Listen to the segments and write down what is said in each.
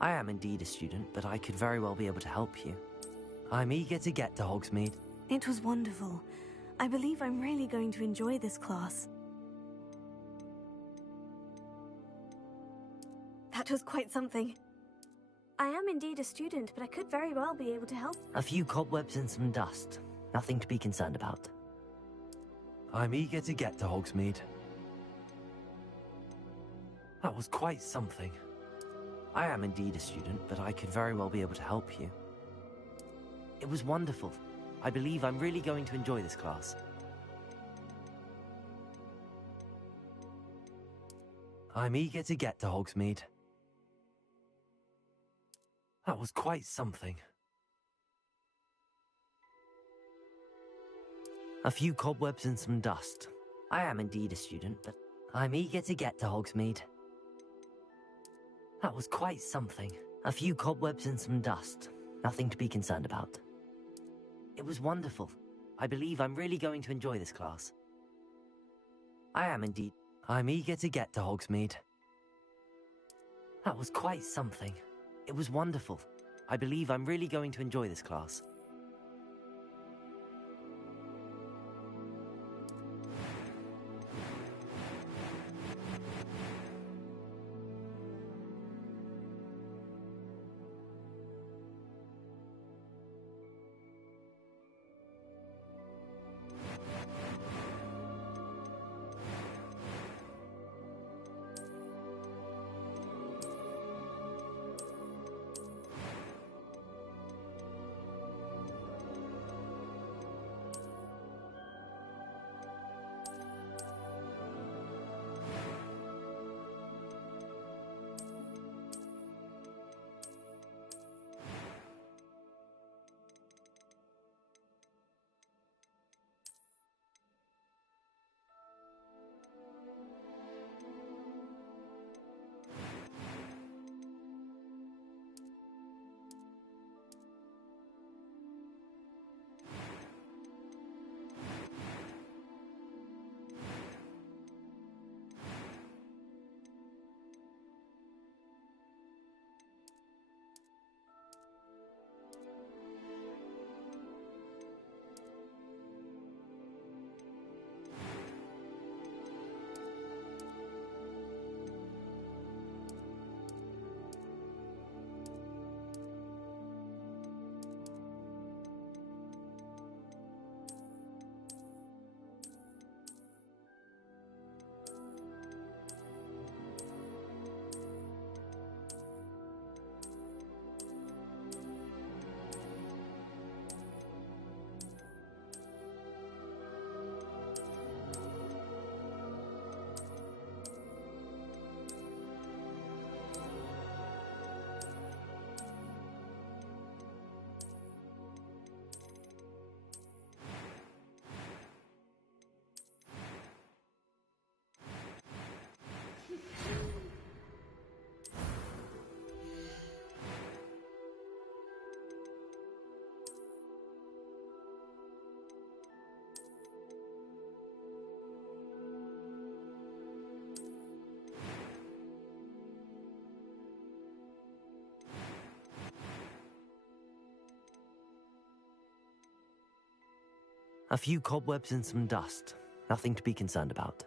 I am indeed a student, but I could very well be able to help you. I'm eager to get to Hogsmeade. It was wonderful. I believe I'm really going to enjoy this class. That was quite something. I am indeed a student, but I could very well be able to help. A few cobwebs and some dust. Nothing to be concerned about. I'm eager to get to Hogsmeade. That was quite something. I am indeed a student, but I could very well be able to help you. It was wonderful. I believe I'm really going to enjoy this class. I'm eager to get to Hogsmeade. That was quite something. A few cobwebs and some dust. I am indeed a student, but I'm eager to get to Hogsmeade. That was quite something. A few cobwebs and some dust. Nothing to be concerned about. It was wonderful. I believe I'm really going to enjoy this class. I am indeed. I'm eager to get to Hogsmeade. That was quite something. It was wonderful. I believe I'm really going to enjoy this class. A few cobwebs and some dust. Nothing to be concerned about.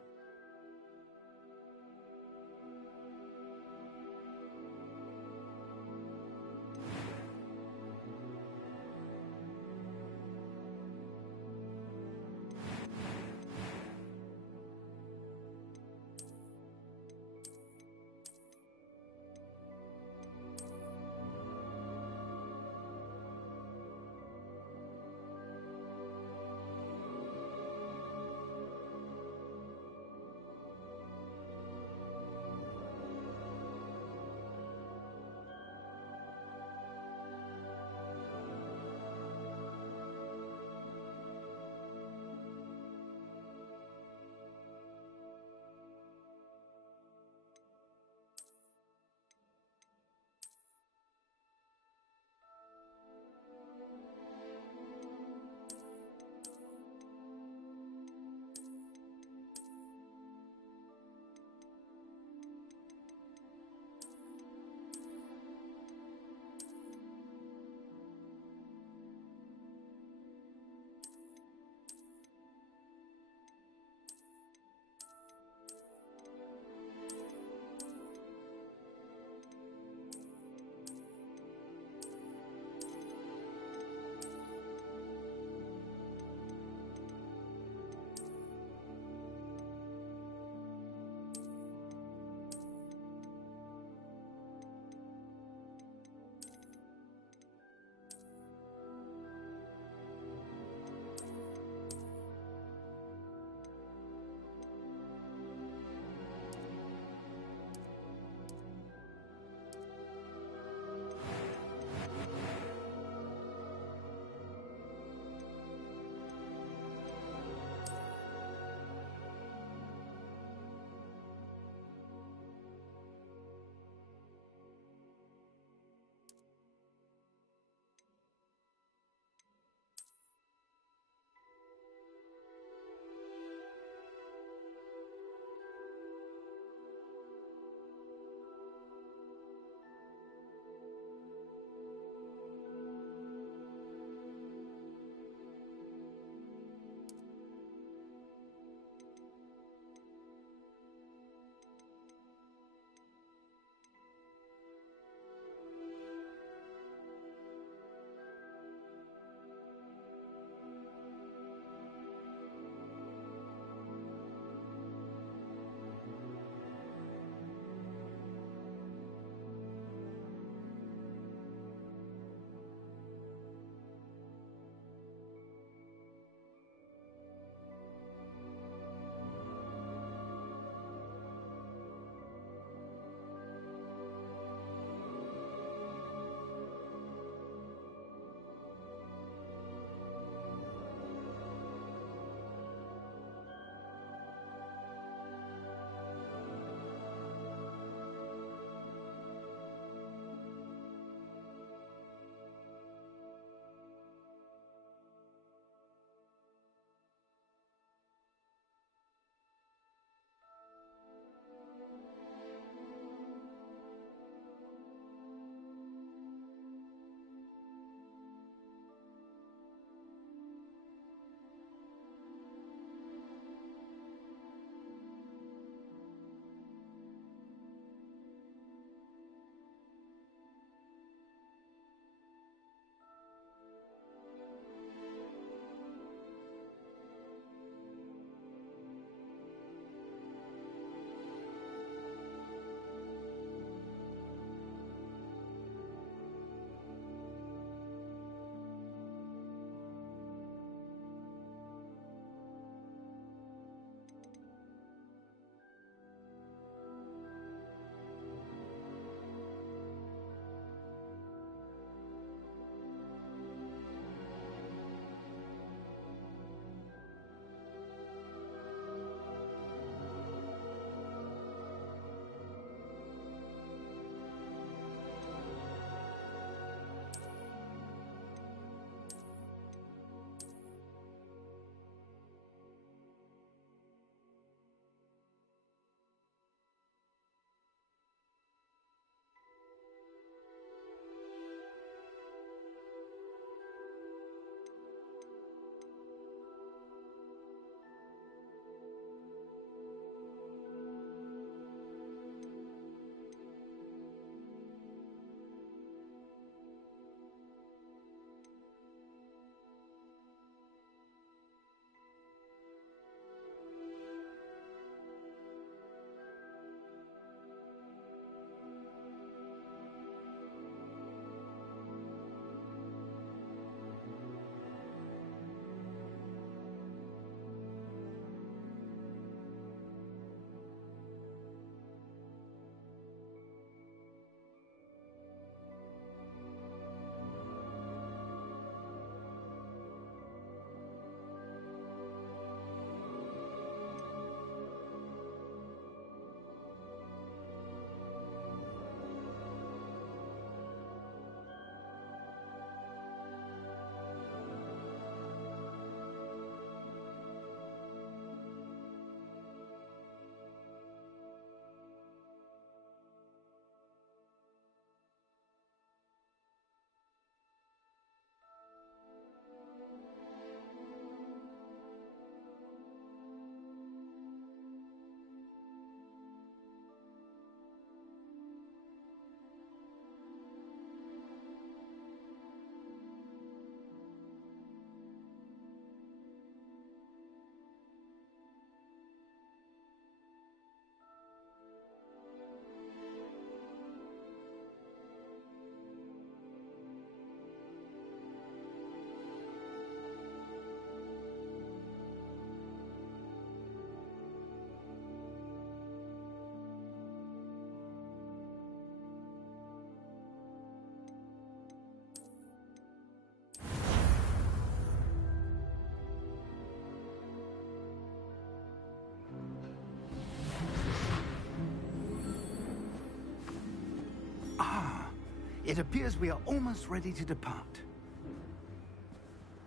It appears we are almost ready to depart.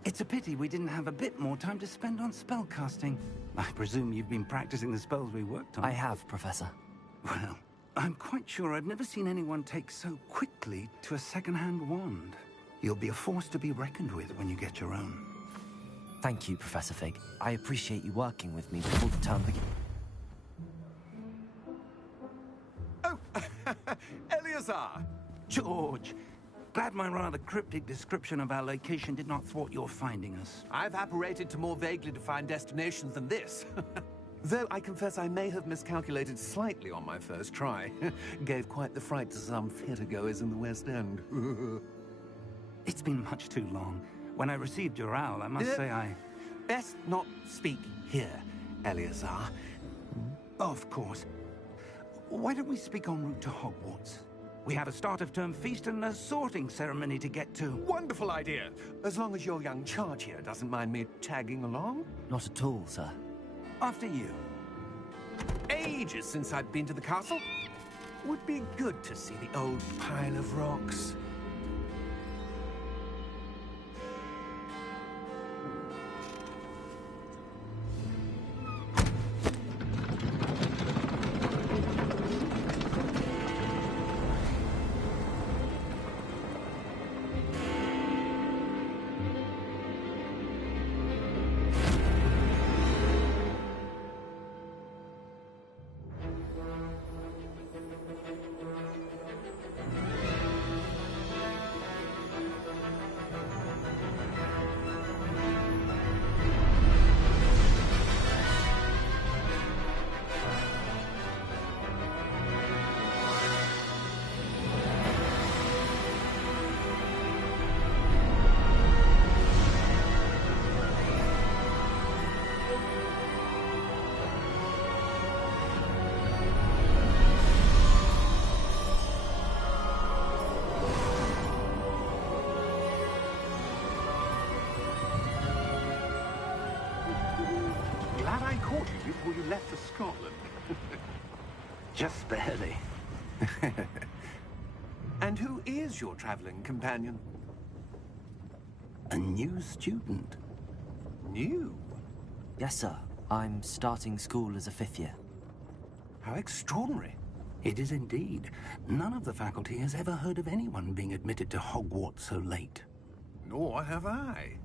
It's a pity we didn't have a bit more time to spend on spellcasting. I presume you've been practicing the spells we worked on. I have, Professor. Well, I'm quite sure I've never seen anyone take so quickly to a second-hand wand. You'll be a force to be reckoned with when you get your own. Thank you, Professor Fig. I appreciate you working with me before the term begins. Oh, Eleazar! George! Glad my rather cryptic description of our location did not thwart your finding us. I've apparated to more vaguely defined destinations than this. Though I confess I may have miscalculated slightly on my first try. Gave quite the fright to some theatergoers in the West End. It's been much too long. When I received your owl, I must say I... Best not speak here, Eleazar. Of course. Why don't we speak en route to Hogwarts? We have a start-of-term feast and a sorting ceremony to get to. Wonderful idea! As long as your young charge here doesn't mind me tagging along. Not at all, sir. After you. Ages since I've been to the castle. Would be good to see the old pile of rocks. Glad I caught you before you left for Scotland. Just barely. And who is your traveling companion? A new student. New? Yes, sir. I'm starting school as a 5th year. How extraordinary. It is indeed. None of the faculty has ever heard of anyone being admitted to Hogwarts so late. Nor have I.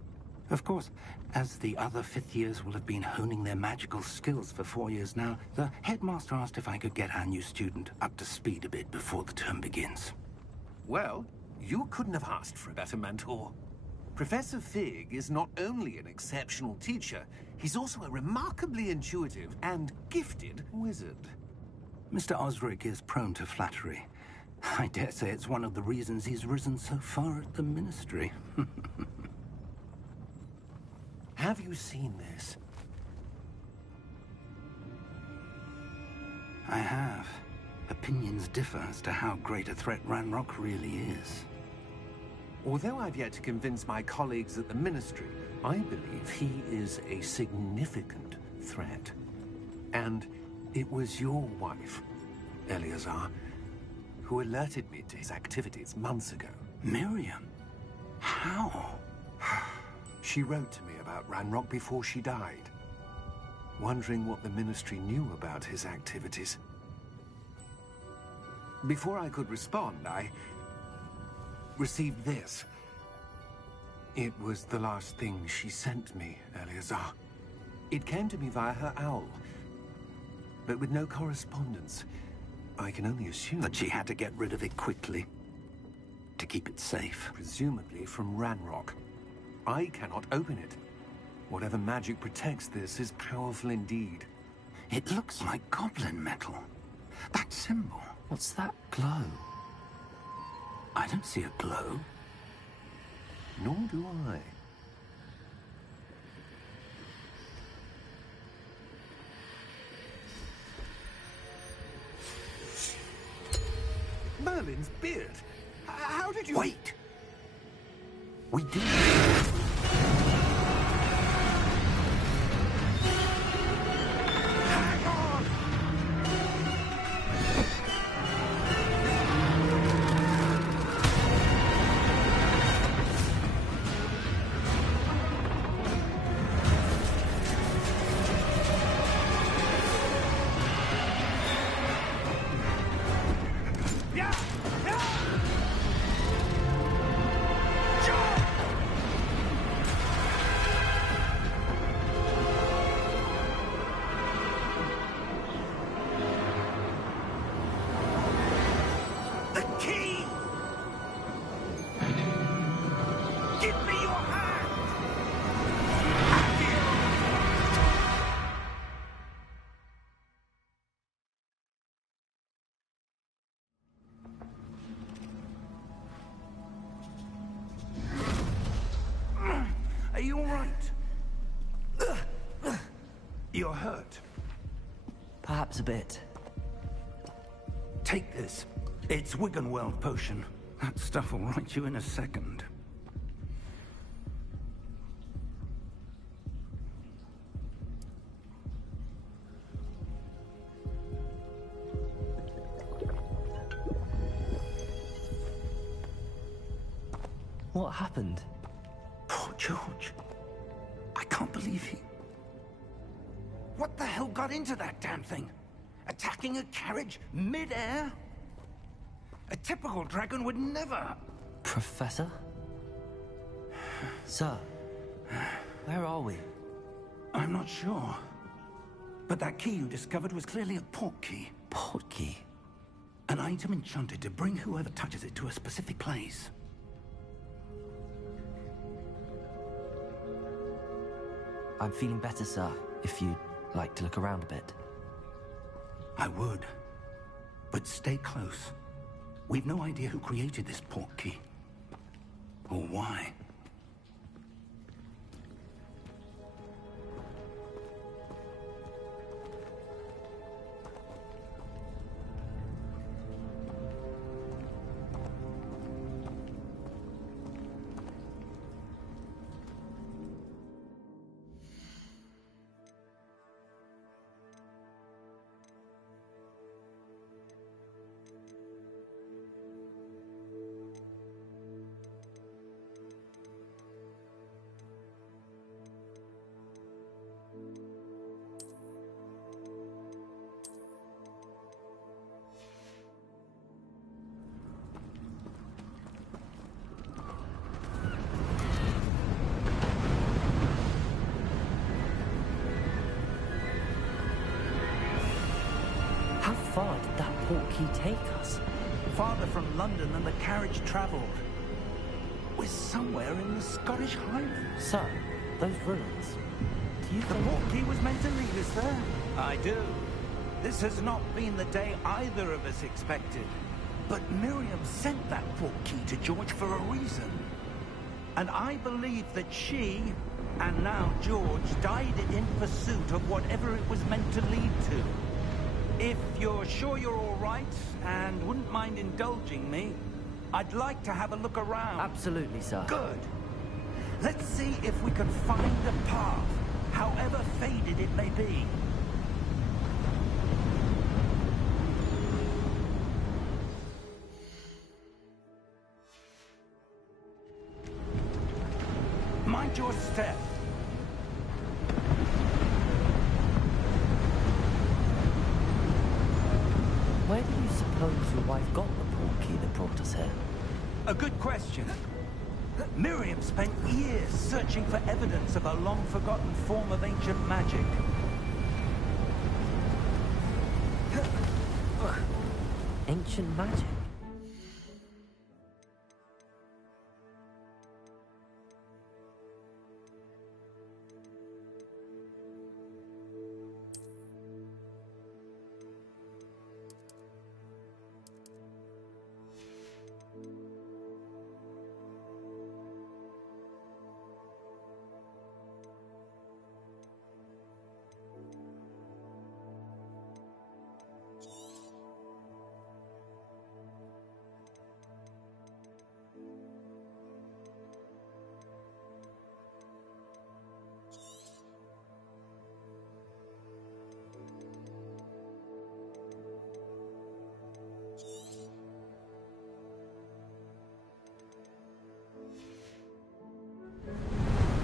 Of course, as the other 5th years will have been honing their magical skills for 4 years now, the headmaster asked if I could get our new student up to speed a bit before the term begins. Well, you couldn't have asked for a better mentor. Professor Fig is not only an exceptional teacher, he's also a remarkably intuitive and gifted wizard. Mr. Osric is prone to flattery. I dare say it's one of the reasons he's risen so far at the Ministry. Have you seen this? I have. Opinions differ as to how great a threat Ranrock really is. Although I've yet to convince my colleagues at the Ministry, I believe he is a significant threat. And it was your wife, Eleazar, who alerted me to his activities months ago. Miriam? How? She wrote to me about Ranrock before she died, wondering what the Ministry knew about his activities. Before I could respond, I received this. It was the last thing she sent me, Eleazar. It came to me via her owl, but with no correspondence. I can only assume That she had to get rid of it quickly, to keep it safe. presumably from Ranrock. I cannot open it. Whatever magic protects this is powerful indeed. It looks like goblin metal. That symbol. What's that glow? I don't see a glow. Nor do I. Merlin's beard. How did you... Wait! We did. Hang on! all right? You're hurt. Perhaps a bit. Take this. It's Wiggenweld potion. That stuff will right you in a second. What happened? Poor George. I can't believe he... What the hell got into that damn thing? Attacking a carriage mid-air? A typical dragon would never... Professor? Sir, where are we? I'm not sure. But that key you discovered was clearly a port key. Port key? An item enchanted to bring whoever touches it to a specific place. I'm feeling better, sir, if you'd like to look around a bit. I would. But stay close. We've no idea who created this port key. Or why. How far did that port key take us? Farther from London than the carriage traveled. We're somewhere in the Scottish Highlands. Sir, those ruins. Do you The think... port key was meant to lead us there. I do. This has not been the day either of us expected. But Miriam sent that port key to George for a reason. And I believe that she, and now George, died in pursuit of whatever it was meant to lead to. If you're sure you're all right, and wouldn't mind indulging me, I'd like to have a look around. Absolutely, sir. Good. Let's see if we can find a path, however faded it may be. Mind your step. Where do you suppose your wife got the port key that brought us here? A good question. Miriam spent years searching for evidence of a long-forgotten form of ancient magic. Ancient magic?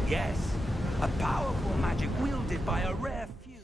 Yes, a powerful magic wielded by a rare few.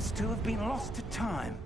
seems to have been lost to time.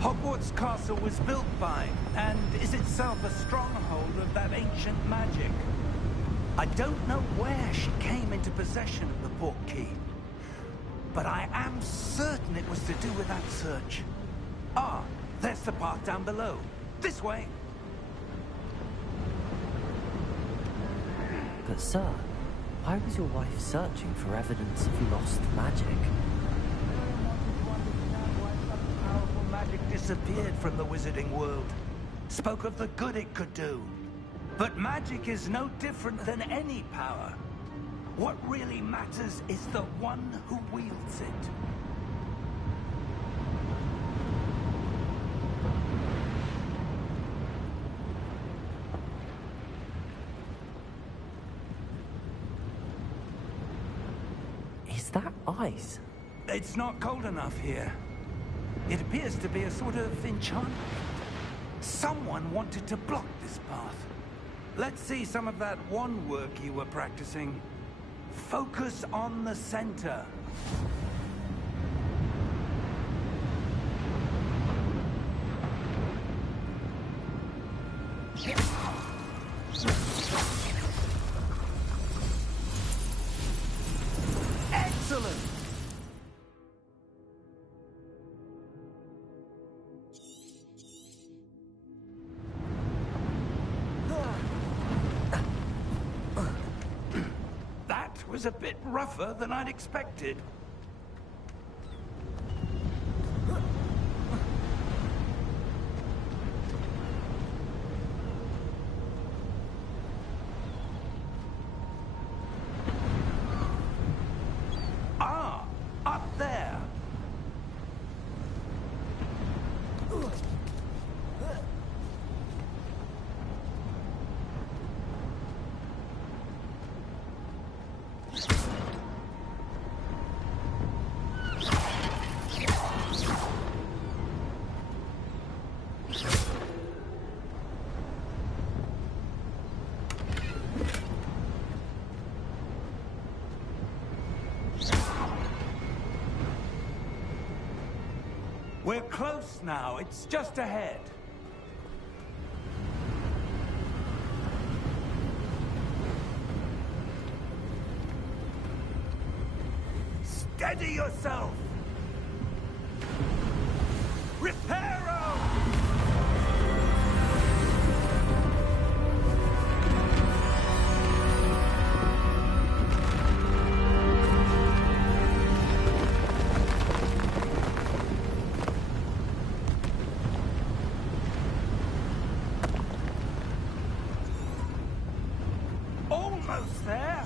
Hogwarts Castle was built by, and is itself a stronghold of that ancient magic. I don't know where she came into possession of the Portkey, but I am certain it was to do with that search. Ah, there's the path down below. This way. But sir, why was your wife searching for evidence of lost magic? Magic disappeared from the wizarding world. Spoke of the good it could do. But magic is no different than any power. What really matters is the one who wields it. Is that ice? It's not cold enough here. It appears to be a sort of enchantment. Someone wanted to block this path. Let's see some of that wand work you were practicing. Focus on the center. Excellent! Was a bit rougher than I'd expected. Ah, up there. We're close now. It's just ahead. Steady yourself! Reparo! Almost there!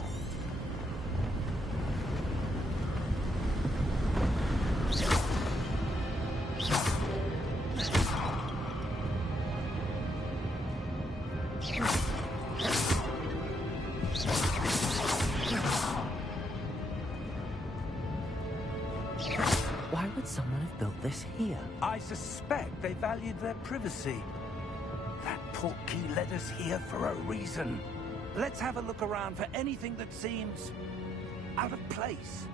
Why would someone have built this here? I suspect they valued their privacy. That Portkey led us here for a reason. Let's have a look around for anything that seems out of place.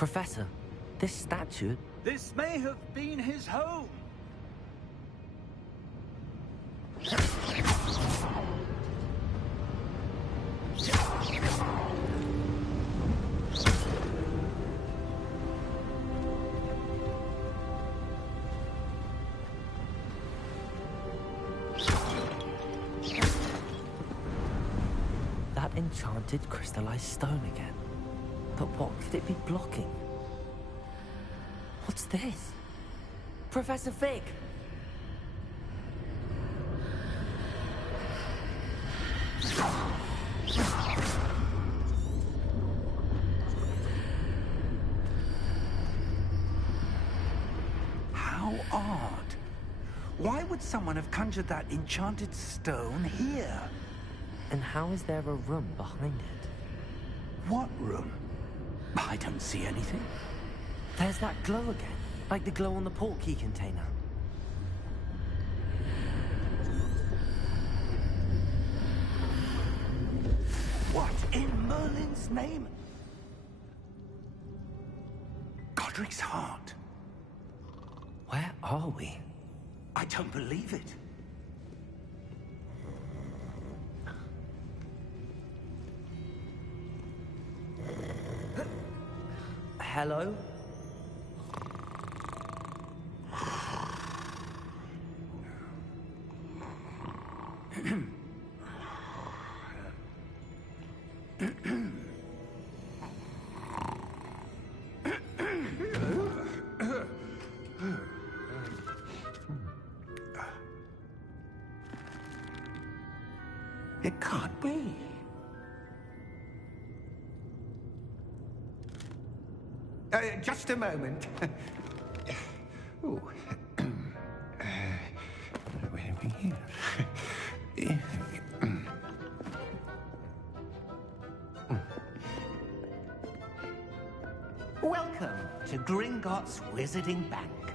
Professor, this statue... This may have been his home. That enchanted crystallized stone again. But what could it be blocking? What's this? Professor Fig! How odd. Why would someone have conjured that enchanted stone here? And how is there a room behind it? What room? I don't see anything. There's that glow again, like the glow on the portkey container. What in Merlin's name? Godric's heart. Where are we? I don't believe it. Hello? It can't be. Just a moment. Ooh. Where are we here? Welcome to Gringotts Wizarding Bank.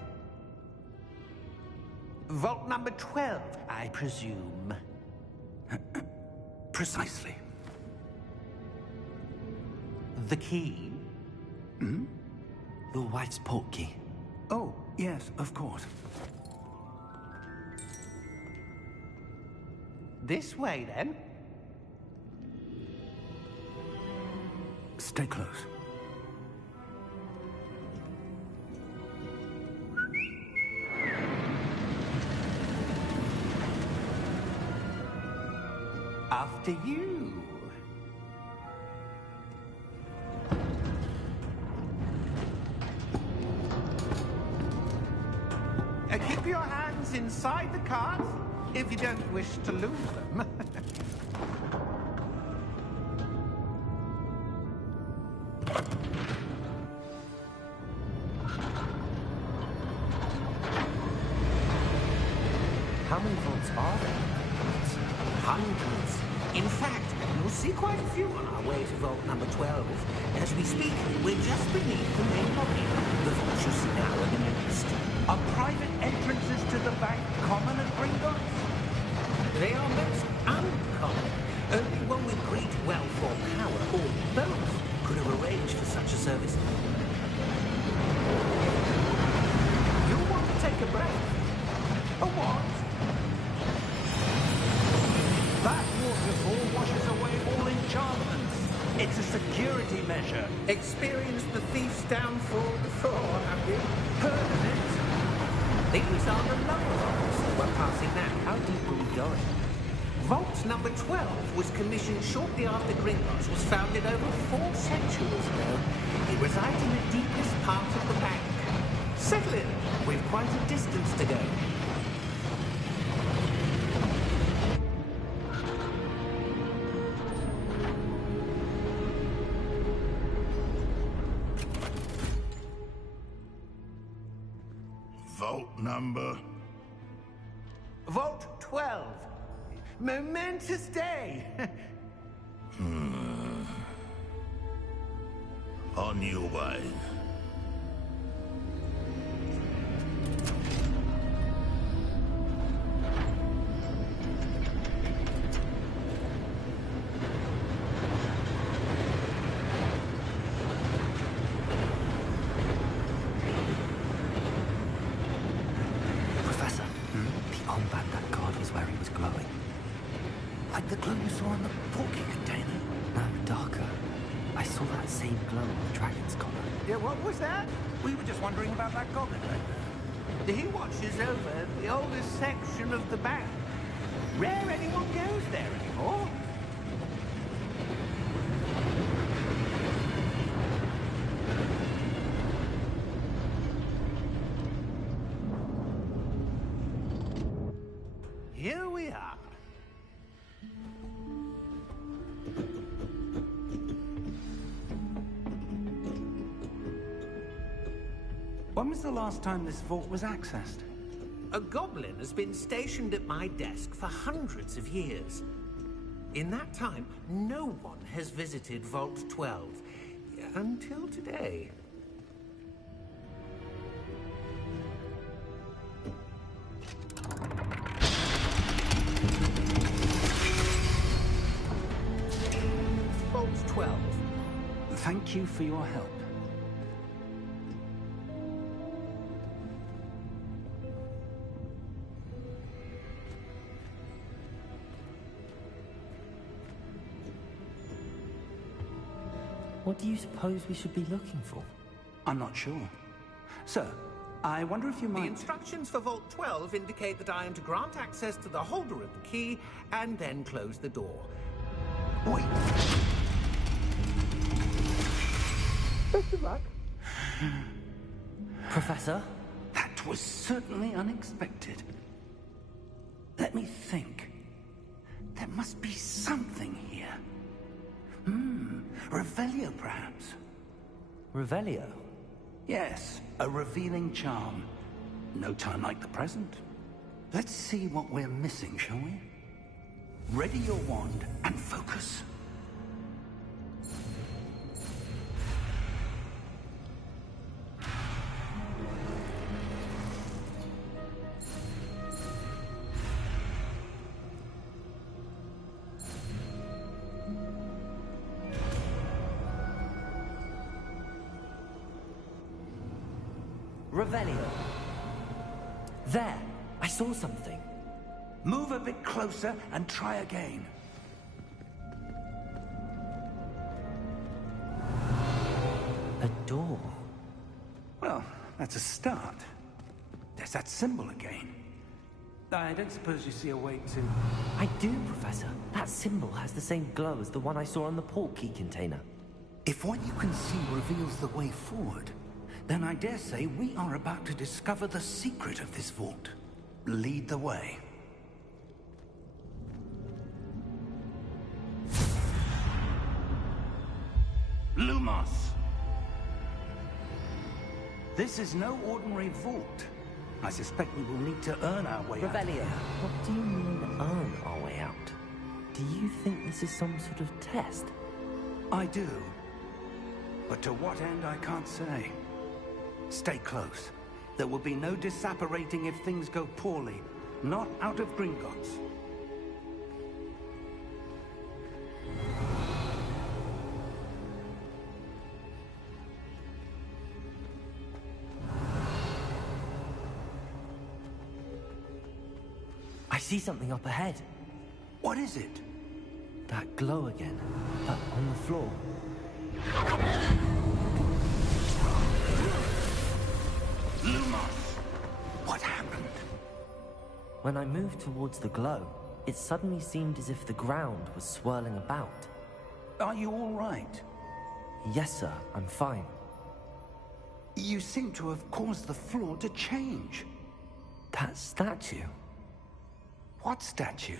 Vault number 12, I presume. Precisely. The key? Your wife's portkey. Oh, yes, of course. This way, then. Stay close. After you. Keep your hands inside the cart if you don't wish to lose them. How many vaults are there? Hundreds. In fact, you'll see quite a few on our way to vault number 12. As we speak, we're just beneath the main lobby. The vault you see now in the east. Are private entrances to the bank common at Gringotts? They are most uncommon. Only one with great wealth or power, or both, could have arranged for such a service. You want to take a breath? A what? That waterfall washes away all enchantments. It's a security measure. Experienced the thief's downfall before, have you? Heard of it? These are the lower vaults we're passing now. How deep are we going? Vault number 12 was commissioned shortly after Gringotts was founded over 4 centuries ago. It resides in the deepest part of the bank. Settle in. We've quite a distance to go. Vault number? Vault 12. Momentous day. On your way. I saw that same glow on the dragon's collar. Yeah, what was that? We were just wondering about that goblin right there. He watches over the oldest section of the bank. Rare anyone goes there anymore. Here we are. When was the last time this vault was accessed? A goblin has been stationed at my desk for hundreds of years. In that time, no one has visited Vault 12. Until today. Vault 12. Thank you for your help. What do you suppose we should be looking for? I'm not sure. Sir, I wonder if you The might... instructions for Vault 12 indicate that I am to grant access to the holder of the key and then close the door. Wait. Best of luck. Professor? That was certainly unexpected. Let me think. There must be something here. Revelio, perhaps? Revelio? Yes, a revealing charm. No time like the present. Let's see what we're missing, shall we? Ready your wand and focus. Revelio. There! I saw something. Move a bit closer and try again. A door. Well, that's a start. There's that symbol again. I don't suppose you see a way to... I do, Professor. That symbol has the same glow as the one I saw on the port key container. If what you can see reveals the way forward, then I dare say we are about to discover the secret of this vault. Lead the way. Lumos! This is no ordinary vault. I suspect we will need to earn our way out. Revelio, what do you mean, earn our way out? Do you think this is some sort of test? I do. But to what end, I can't say. Stay close. There will be no disapparating if things go poorly. Not out of Gringotts. I see something up ahead. What is it? That glow again, but on the floor. Lumos! What happened? When I moved towards the glow, it suddenly seemed as if the ground was swirling about. Are you all right? Yes, sir, I'm fine. You seem to have caused the floor to change. That statue. What statue?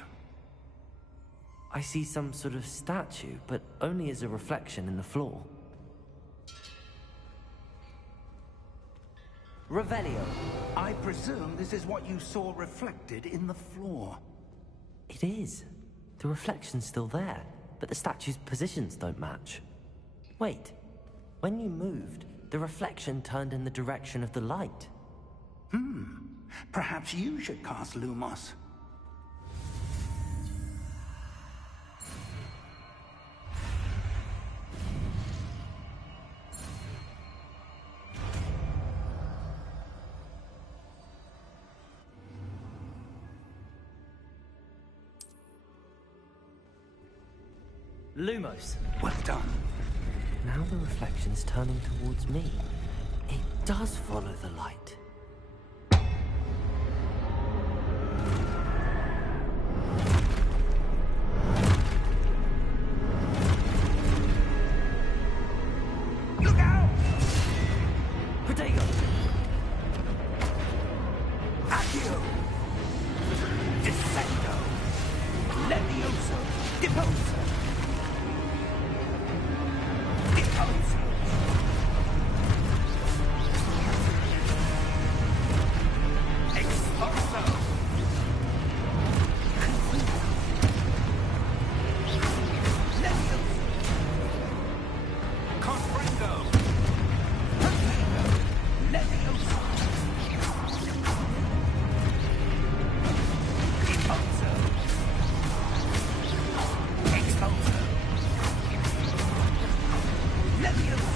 I see some sort of statue, but only as a reflection in the floor. Revelio. I presume this is what you saw reflected in the floor. It is. The reflection's still there, but the statue's positions don't match. Wait. When you moved, the reflection turned in the direction of the light. Perhaps you should cast Lumos. Lumos. Well done. the reflection's turning towards me. It does follow the light. Look out! Protego! Accio! Descendo! Levioso! Deposo! Deposo! Expulso! Levioso! Confringo! Perfecto! Levioso! Deposo! Expulso! Levioso!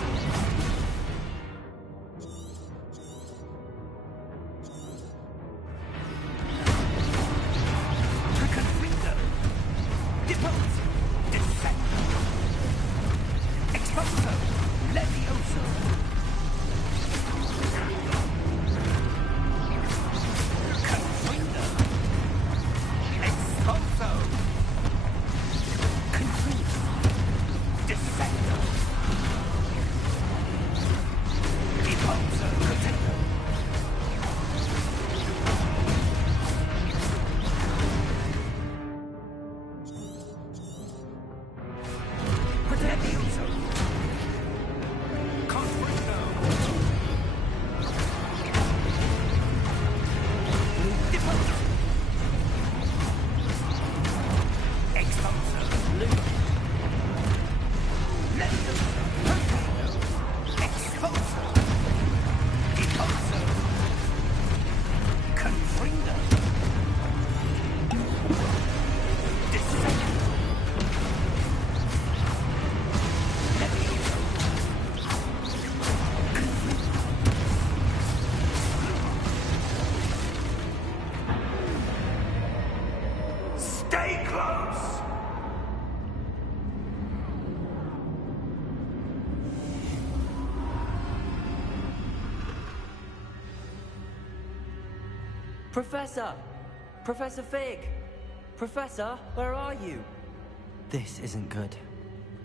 Confringo! Deposo! Descendo! Expulso! Levioso! Confringo! Expulso! Confringo! Descendo! Deposo! Confringo! Levioso! Confringo! Deposo! Expulso! Levioso! Confringo! Expulso! Deposo! Confringo! Descendo! Levioso! Stay close! Professor! Professor Fig! Professor, where are you? This isn't good.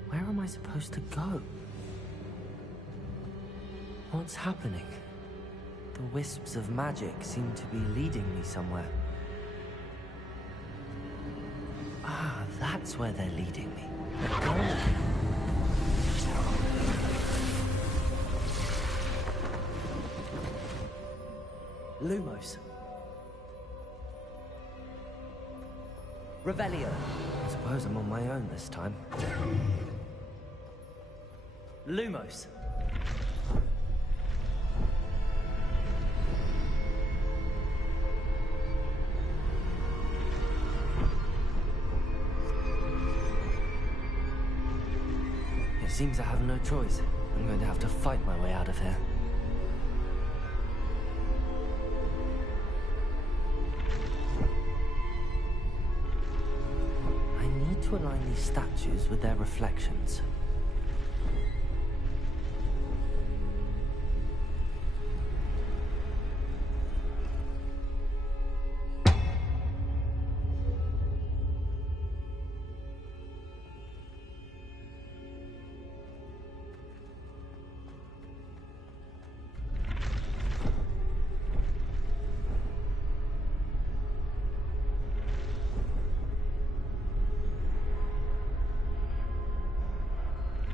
Where am I supposed to go? What's happening? The wisps of magic seem to be leading me somewhere. Ah, that's where they're leading me. They're gone. Lumos. Revelio. I suppose I'm on my own this time. Lumos. It seems I have no choice. I'm going to have to fight my way out of here. I need to align these statues with their reflections.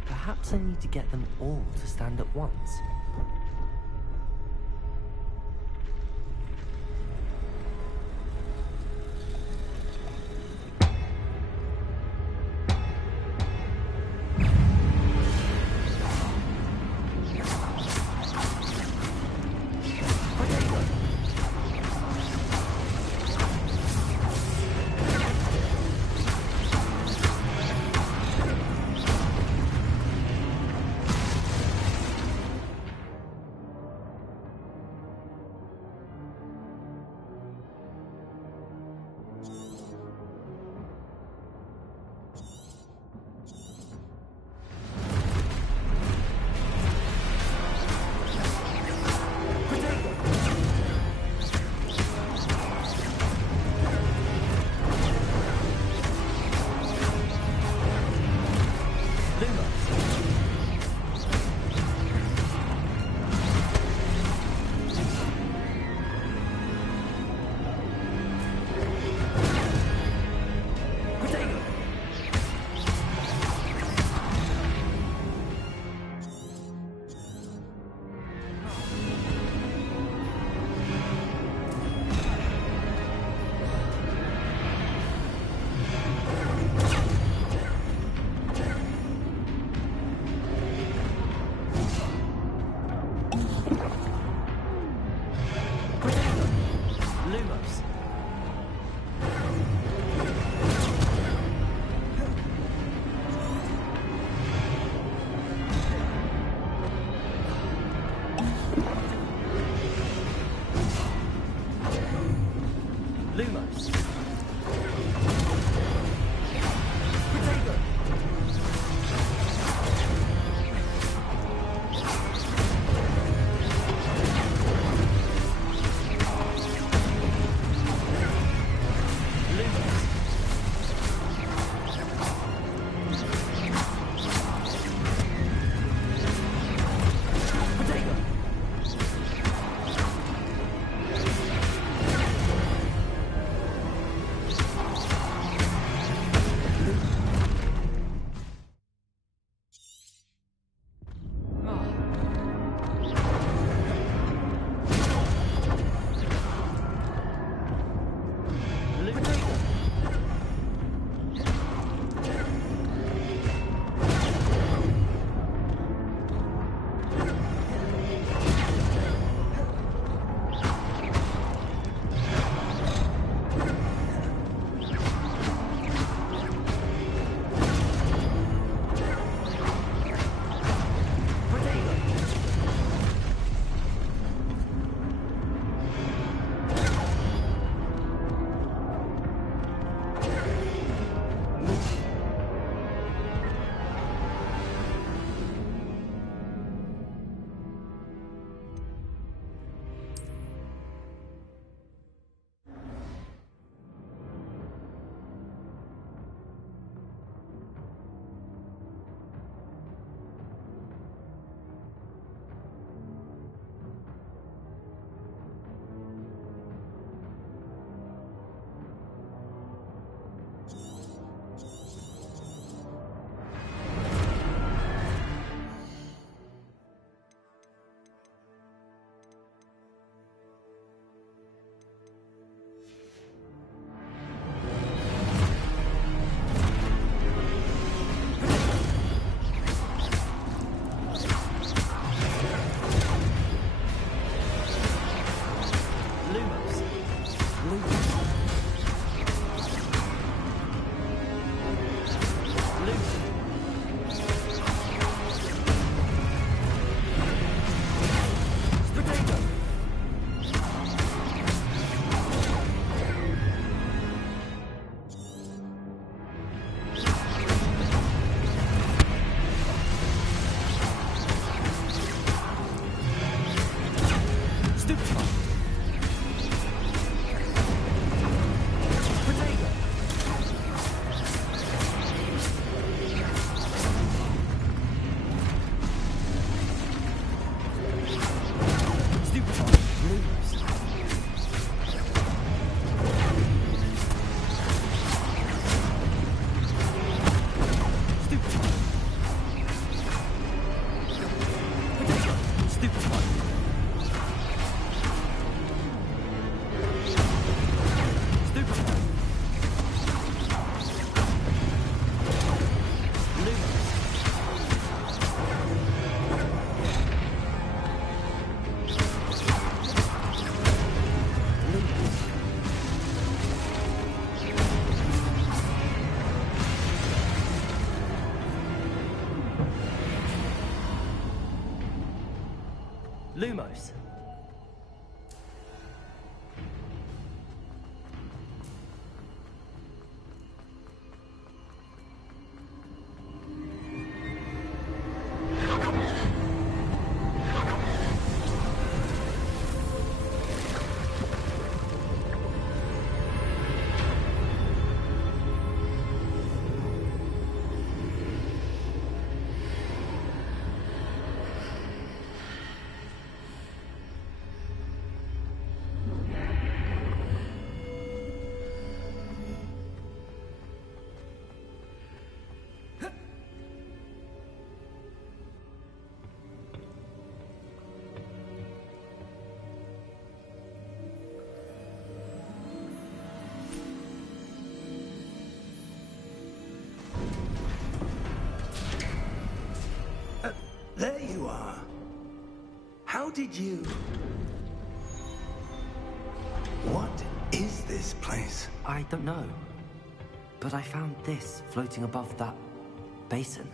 Perhaps I need to get them all to stand at once. Lumos. There you are. How did you... What is this place? I don't know. But I found this floating above that basin.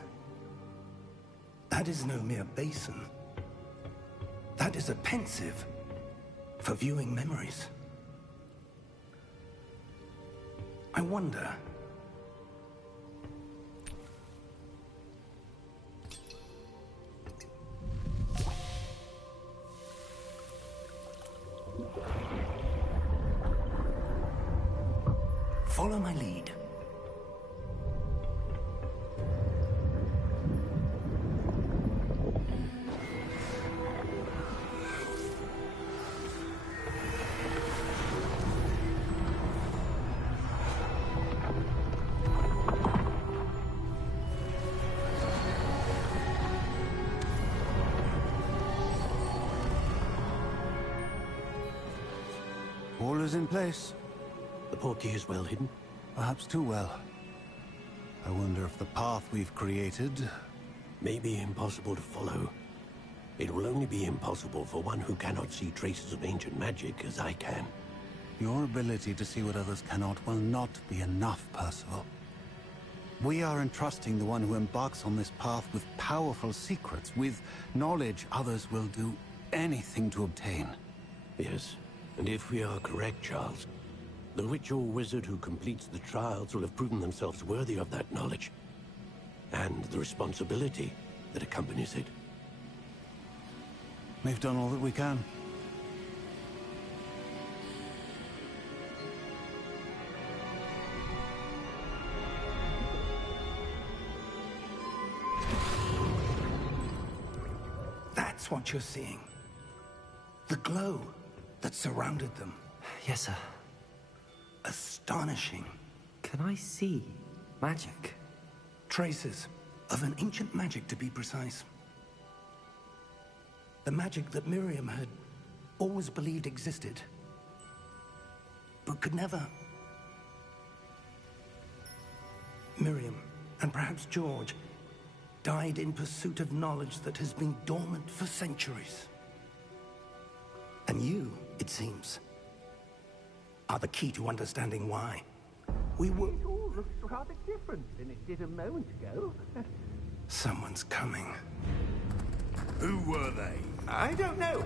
That is no mere basin. That is a pensive for viewing memories. I wonder... Follow my lead. All is in place. The portkey is well hidden. Perhaps too well. I wonder if the path we've created... May be impossible to follow. It will only be impossible for one who cannot see traces of ancient magic as I can. Your ability to see what others cannot will not be enough, Percival. We are entrusting the one who embarks on this path with powerful secrets, with knowledge others will do anything to obtain. Yes, and if we are correct, Charles, the witch or wizard who completes the trials will have proven themselves worthy of that knowledge, and the responsibility that accompanies it. We've done all that we can. That's what you're seeing. The glow that surrounded them. Yes, sir. Astonishing. Can I see magic? Traces of an ancient magic, to be precise. The magic that Miriam had always believed existed, but could never. Miriam, and perhaps George, died in pursuit of knowledge that has been dormant for centuries. And you, it seems, are the key to understanding why. We were... It all looks rather different than it did a moment ago. Someone's coming. Who were they? I don't know.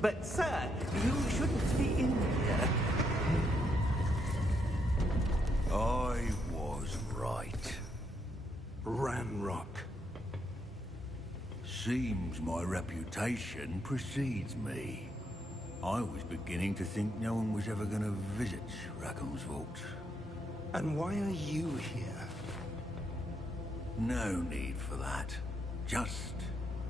But, sir, you shouldn't be in here. I was right. Ranrock. Seems my reputation precedes me. I was beginning to think no one was ever going to visit Rackham's Vault. And why are you here? No need for that. Just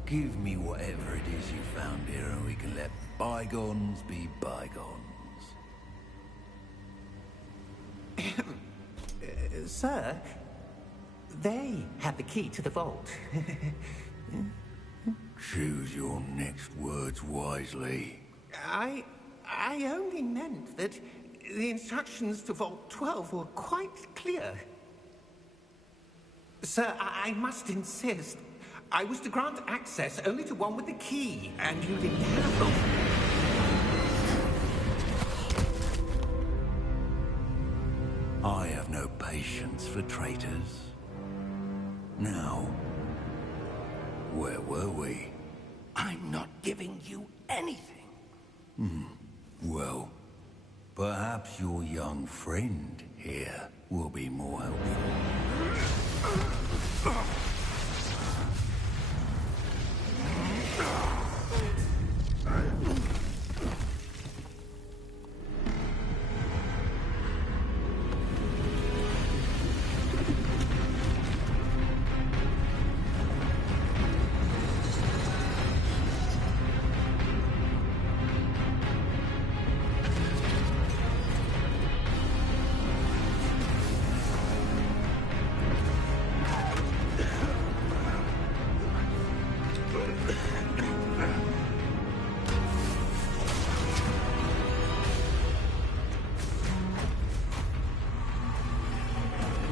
give me whatever it is you found here and we can let bygones be bygones. Sir, they have the key to the vault. Choose your next words wisely. I only meant that the instructions to Vault 12 were quite clear. Sir, I must insist. I was to grant access only to one with the key, and you didn't have them. I have no patience for traitors. Now, where were we? I'm not giving you anything. Well, perhaps your young friend here will be more helpful.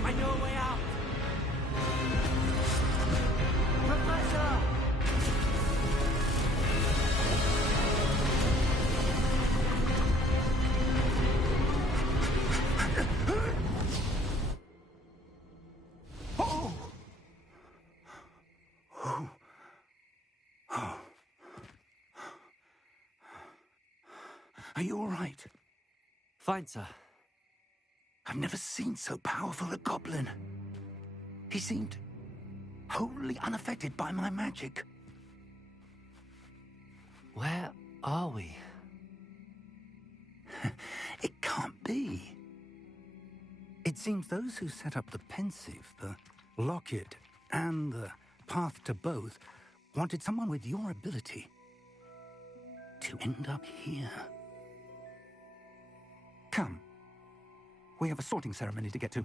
I know a way out. Professor! Are you all right? Fine, sir. I've never seen so powerful a goblin. He seemed wholly unaffected by my magic. Where are we? It can't be. It seems those who set up the Pensieve, the Locket, and the Path to Both wanted someone with your ability to end up here. Come. We have a sorting ceremony to get to.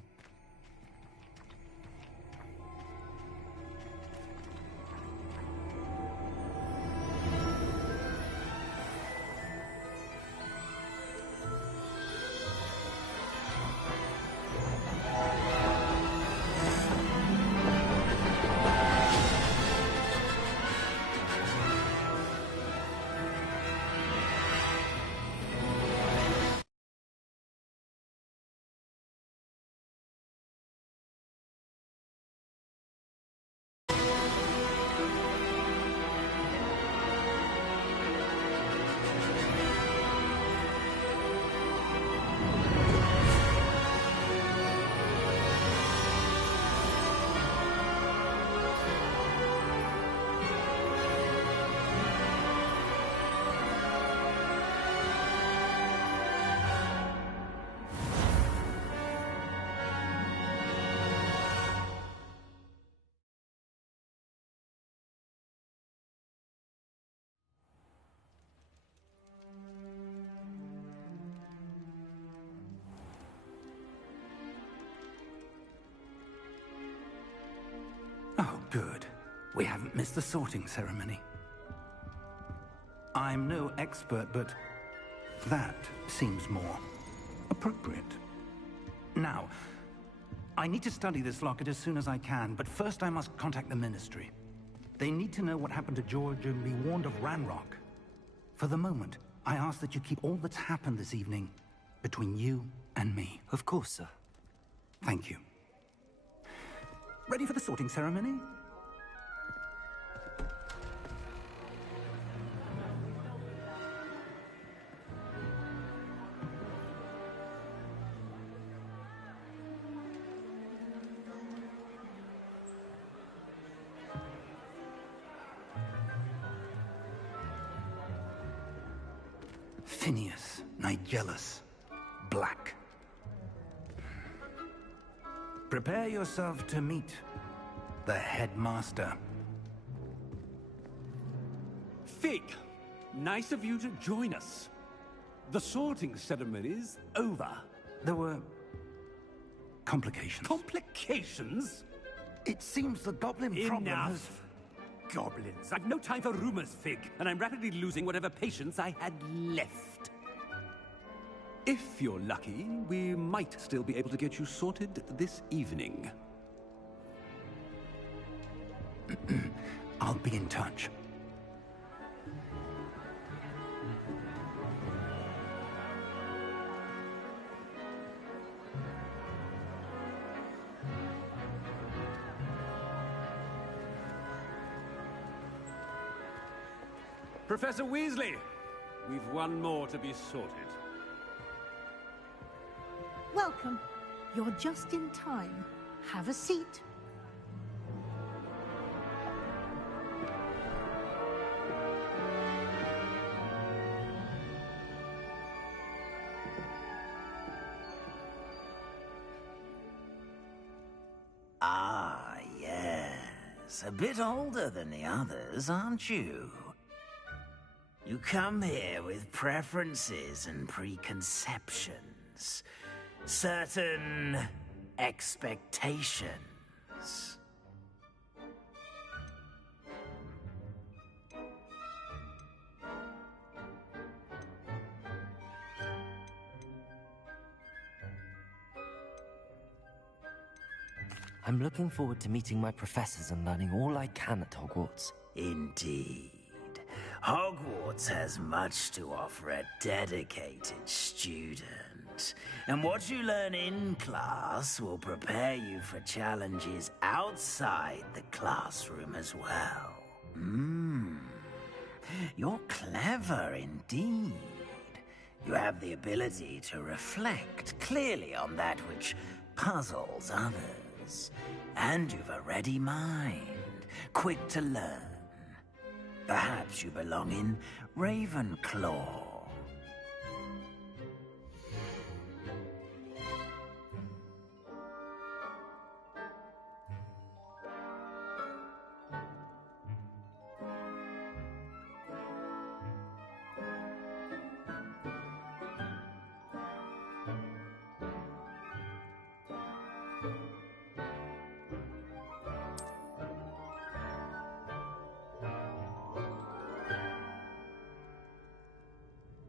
Oh, good. We haven't missed the sorting ceremony. I'm no expert, but that seems more appropriate. Now, I need to study this locket as soon as I can, but first I must contact the Ministry. They need to know what happened to George and be warned of Ranrock. For the moment, I ask that you keep all that's happened this evening between you and me. Of course, sir. Thank you. Ready for the sorting ceremony? Phineas Nigellus Black. Prepare yourself to meet the headmaster. Fig, nice of you to join us. The sorting ceremony's over. There were complications. Complications? It seems the goblin problem has... Enough! Goblins. I've no time for rumors, Fig, and I'm rapidly losing whatever patience I had left. If you're lucky, we might still be able to get you sorted this evening. I'll be in touch. Professor Weasley, we've one more to be sorted. Welcome. You're just in time. Have a seat. Ah, yes. A bit older than the others, aren't you? You come here with preferences and preconceptions. Certain expectations. I'm looking forward to meeting my professors and learning all I can at Hogwarts. Indeed. Hogwarts has much to offer a dedicated student. And what you learn in class will prepare you for challenges outside the classroom as well. You're clever indeed. You have the ability to reflect clearly on that which puzzles others. And you've a ready mind, quick to learn. Perhaps you belong in Ravenclaw.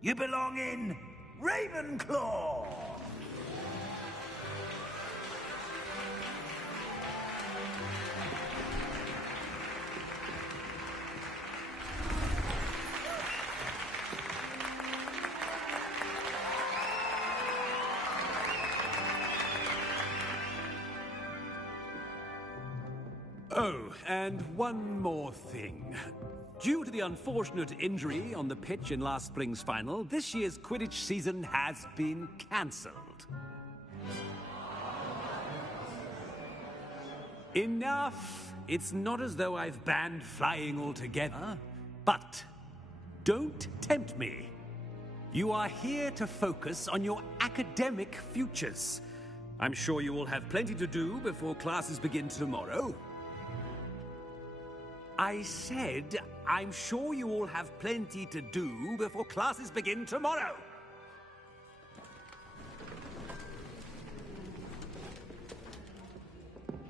You belong in Ravenclaw! Oh, and one more thing. Due to the unfortunate injury on the pitch in last spring's final, this year's Quidditch season has been cancelled. Enough! It's not as though I've banned flying altogether, but don't tempt me. You are here to focus on your academic futures. I'm sure you will have plenty to do before classes begin tomorrow. I said, I'm sure you all have plenty to do before classes begin tomorrow.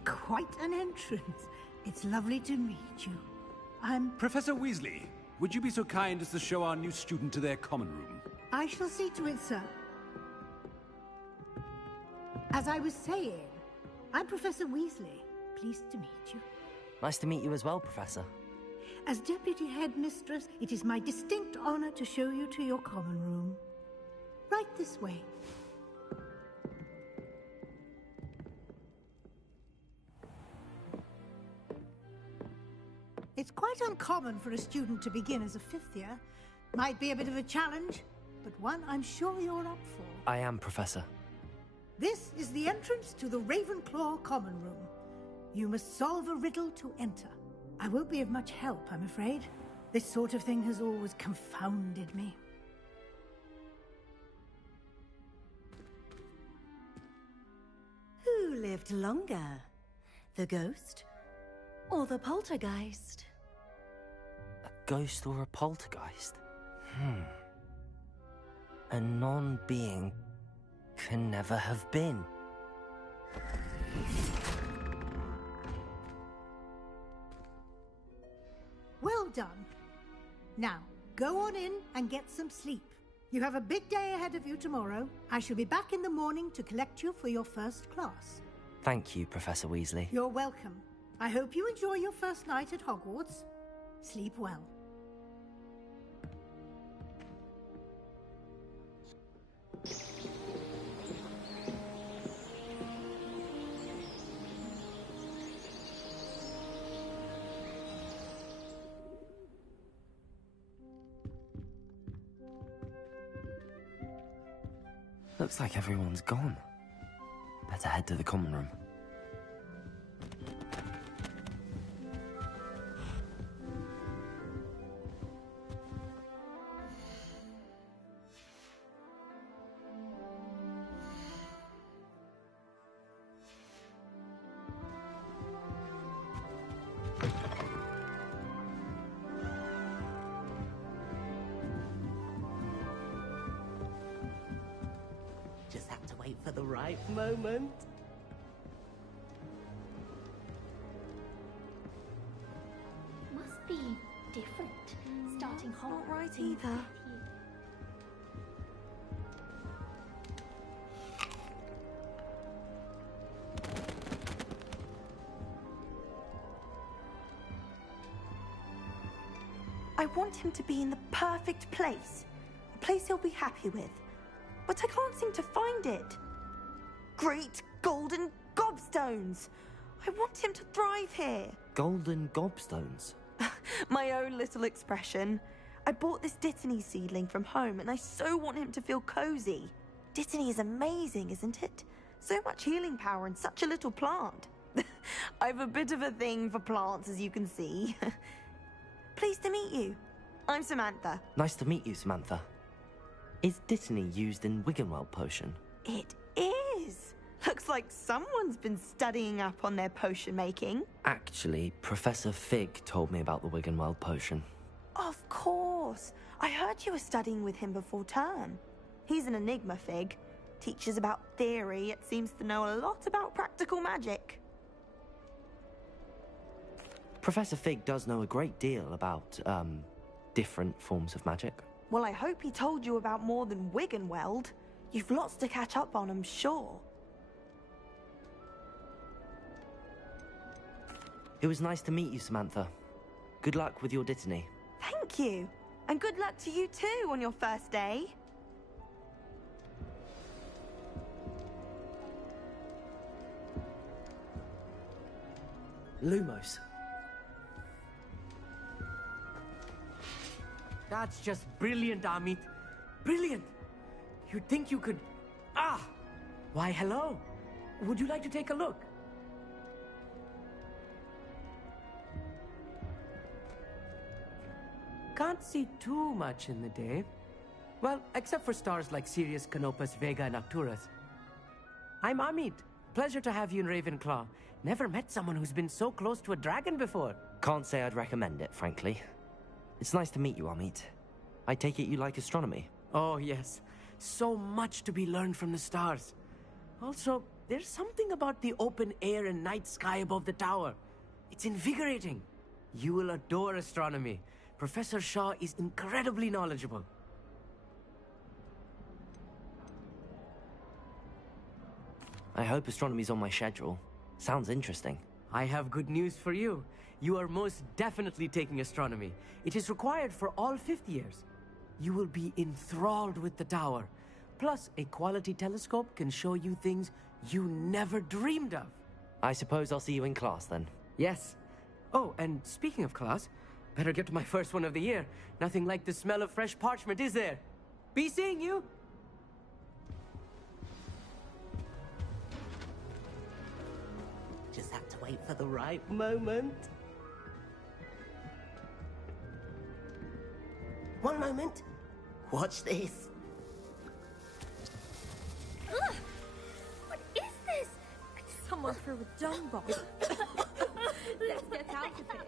Quite an entrance. It's lovely to meet you. I'm... Professor Weasley, would you be so kind as to show our new student to their common room? I shall see to it, sir. As I was saying, I'm Professor Weasley. Pleased to meet you. Nice to meet you as well, Professor. As Deputy Headmistress, it is my distinct honor to show you to your common room. Right this way. It's quite uncommon for a student to begin as a fifth year. Might be a bit of a challenge, but one I'm sure you're up for. I am, Professor. This is the entrance to the Ravenclaw common room. You must solve a riddle to enter. I won't be of much help, I'm afraid. This sort of thing has always confounded me. Who lived longer? The ghost or the poltergeist? A ghost or a poltergeist? A non-being can never have been. Well done. Now, go on in and get some sleep. You have a big day ahead of you tomorrow. I shall be back in the morning to collect you for your first class. Thank you, Professor Weasley. You're welcome. I hope you enjoy your first night at Hogwarts. Sleep well. Looks like everyone's gone. Better head to the common room. Just have to wait for the right moment. Must be different. Starting hot. Not right either. I want him to be in the perfect place. A place he'll be happy with. But I can't seem to find it. Great golden gobstones! I want him to thrive here. Golden gobstones? My own little expression. I bought this Dittany seedling from home and I so want him to feel cozy. Dittany is amazing, isn't it? So much healing power in such a little plant. I've a bit of a thing for plants, as you can see. Pleased to meet you. I'm Samantha. Nice to meet you, Samantha. Is Dittany used in Wiggenweld potion? It is. Looks like someone's been studying up on their potion making. Actually, Professor Fig told me about the Wiggenweld potion. Of course. I heard you were studying with him before term. He's an enigma, Fig. Teaches about theory, yet seems to know a lot about practical magic. Professor Fig does know a great deal about, different forms of magic. Well, I hope he told you about more than Wiggenweld. You've lots to catch up on, I'm sure. It was nice to meet you, Samantha. Good luck with your Dittany. Thank you. And good luck to you too on your first day. Lumos. That's just brilliant, Amit. Brilliant! You'd think you could... Ah! Why, hello. Would you like to take a look? Can't see too much in the day. Well, except for stars like Sirius, Canopus, Vega, and Arcturus. I'm Amit. Pleasure to have you in Ravenclaw. Never met someone who's been so close to a dragon before. Can't say I'd recommend it, frankly. It's nice to meet you, Amit. I take it you like astronomy? Oh, yes. So much to be learned from the stars. Also, there's something about the open air and night sky above the tower. It's invigorating. You will adore astronomy. Professor Shaw is incredibly knowledgeable. I hope astronomy's on my schedule. Sounds interesting. I have good news for you. You are most definitely taking astronomy. It is required for all fifth years. You will be enthralled with the tower. Plus, a quality telescope can show you things you never dreamed of. I suppose I'll see you in class then. Yes. Oh, and speaking of class, better get to my first one of the year. Nothing like the smell of fresh parchment, is there? Be seeing you! Just have to wait for the right moment. One moment. Watch this. Ugh! What is this? Someone threw a dung bomb. Let's get out of here.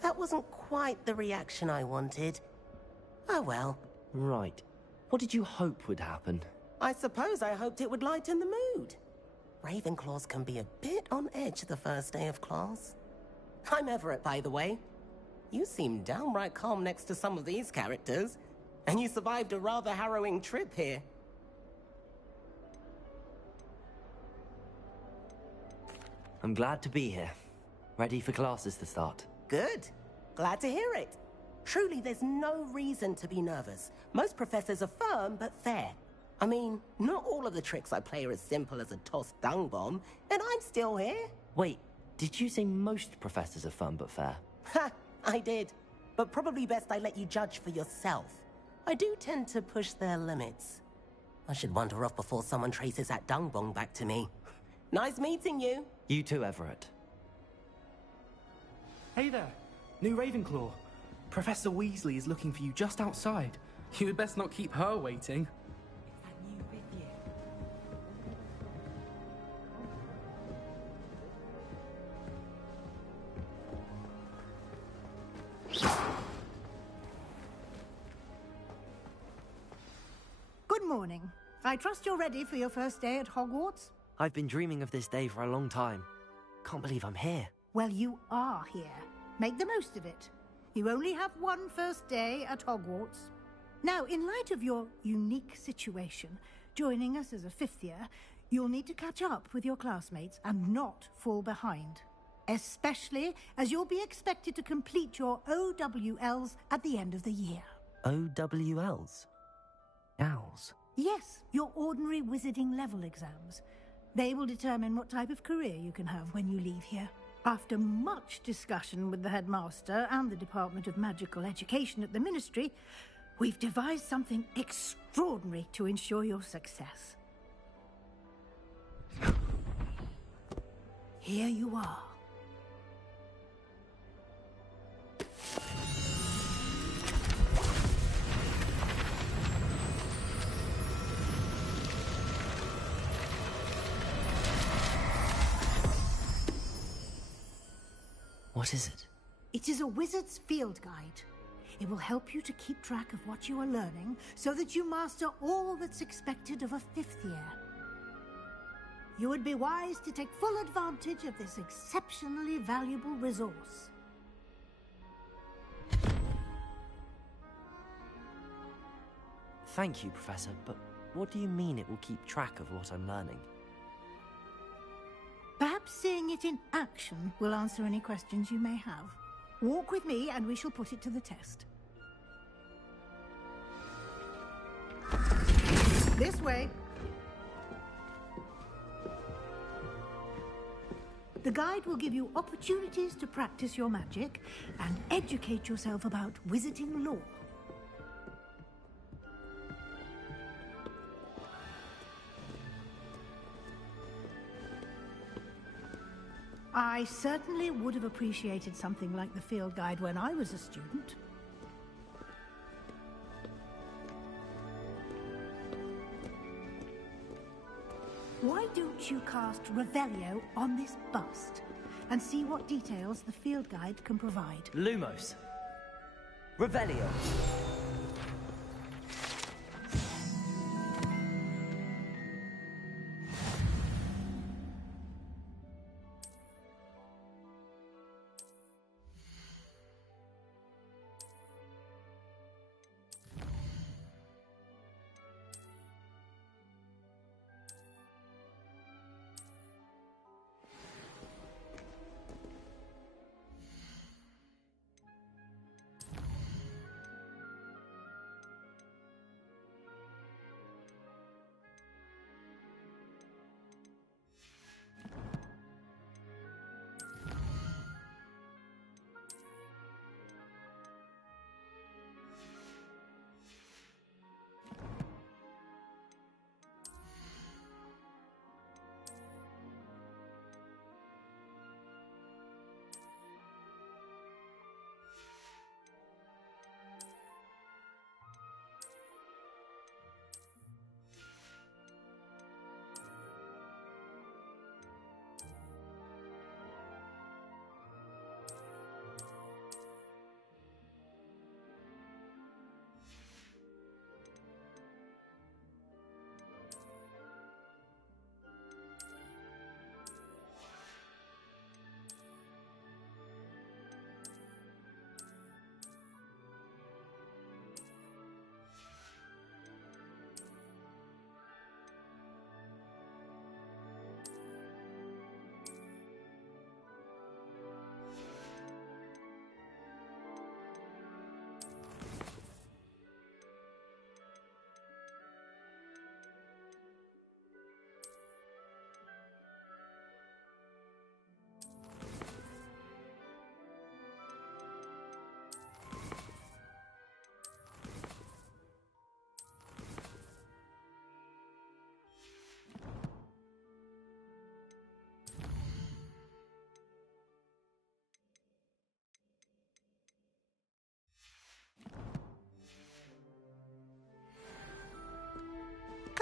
That wasn't quite the reaction I wanted. Oh well. Right. What did you hope would happen? I suppose I hoped it would lighten the mood. Ravenclaws can be a bit on edge the first day of class. I'm Everett, by the way. You seem downright calm next to some of these characters, and you survived a rather harrowing trip here. I'm glad to be here. Ready for classes to start. Good. Glad to hear it. Truly, there's no reason to be nervous. Most professors are firm but fair. I mean, not all of the tricks I play are as simple as a tossed dung bomb, and I'm still here. Wait, did you say most professors are fun but fair? Ha! I did. But probably best I let you judge for yourself. I do tend to push their limits. I should wander off before someone traces that dung bong back to me. Nice meeting you. You too, Everett. Hey there, new Ravenclaw. Professor Weasley is looking for you just outside. You had best not keep her waiting. Good morning. I trust you're ready for your first day at Hogwarts? I've been dreaming of this day for a long time. Can't believe I'm here. Well, you are here. Make the most of it. You only have one first day at Hogwarts. Now, in light of your unique situation, joining us as a fifth year, you'll need to catch up with your classmates and not fall behind. Especially as you'll be expected to complete your OWLs at the end of the year. OWLs? Owls? Yes, your ordinary wizarding level exams. They will determine what type of career you can have when you leave here. After much discussion with the headmaster and the Department of Magical Education at the Ministry, we've devised something extraordinary to ensure your success. Here you are. What is it? It is a wizard's field guide. It will help you to keep track of what you are learning so that you master all that's expected of a fifth year. You would be wise to take full advantage of this exceptionally valuable resource. Thank you, Professor, but what do you mean it will keep track of what I'm learning? Perhaps seeing it in action will answer any questions you may have. Walk with me and we shall put it to the test. This way. The guide will give you opportunities to practice your magic and educate yourself about wizarding lore. I certainly would have appreciated something like the field guide when I was a student. Why don't you cast Revelio on this bust and see what details the field guide can provide? Lumos. Revelio.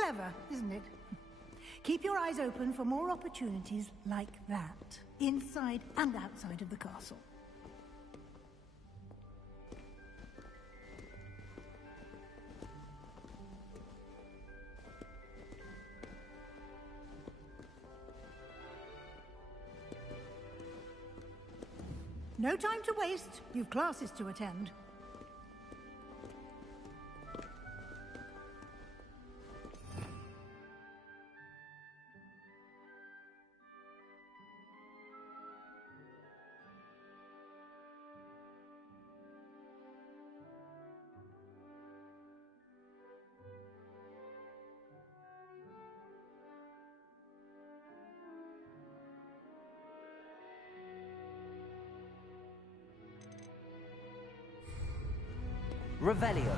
clever, isn't it? Keep your eyes open for more opportunities like that, inside and outside of the castle. No time to waste. You've classes to attend. Revelio.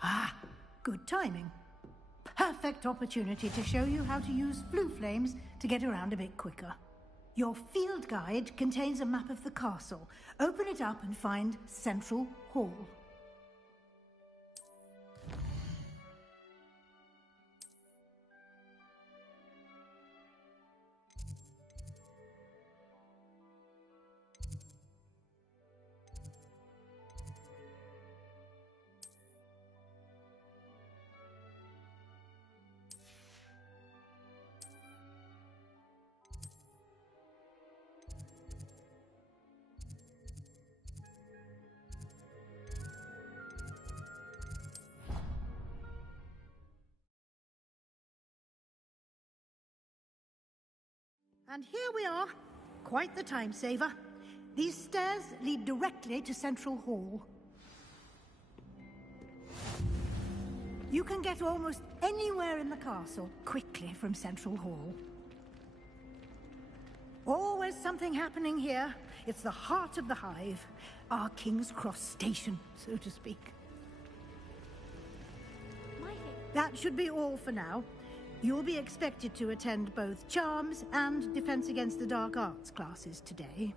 Ah, good timing. Perfect opportunity to show you how to use flue flames to get around a bit quicker. Your field guide contains a map of the castle. Open it up and find Central Hall. And here we are. Quite the time saver. These stairs lead directly to Central Hall. You can get almost anywhere in the castle quickly from Central Hall. Always something happening here. It's the heart of the hive. Our King's Cross station, so to speak. That should be all for now. You'll be expected to attend both Charms and Defense Against the Dark Arts classes today.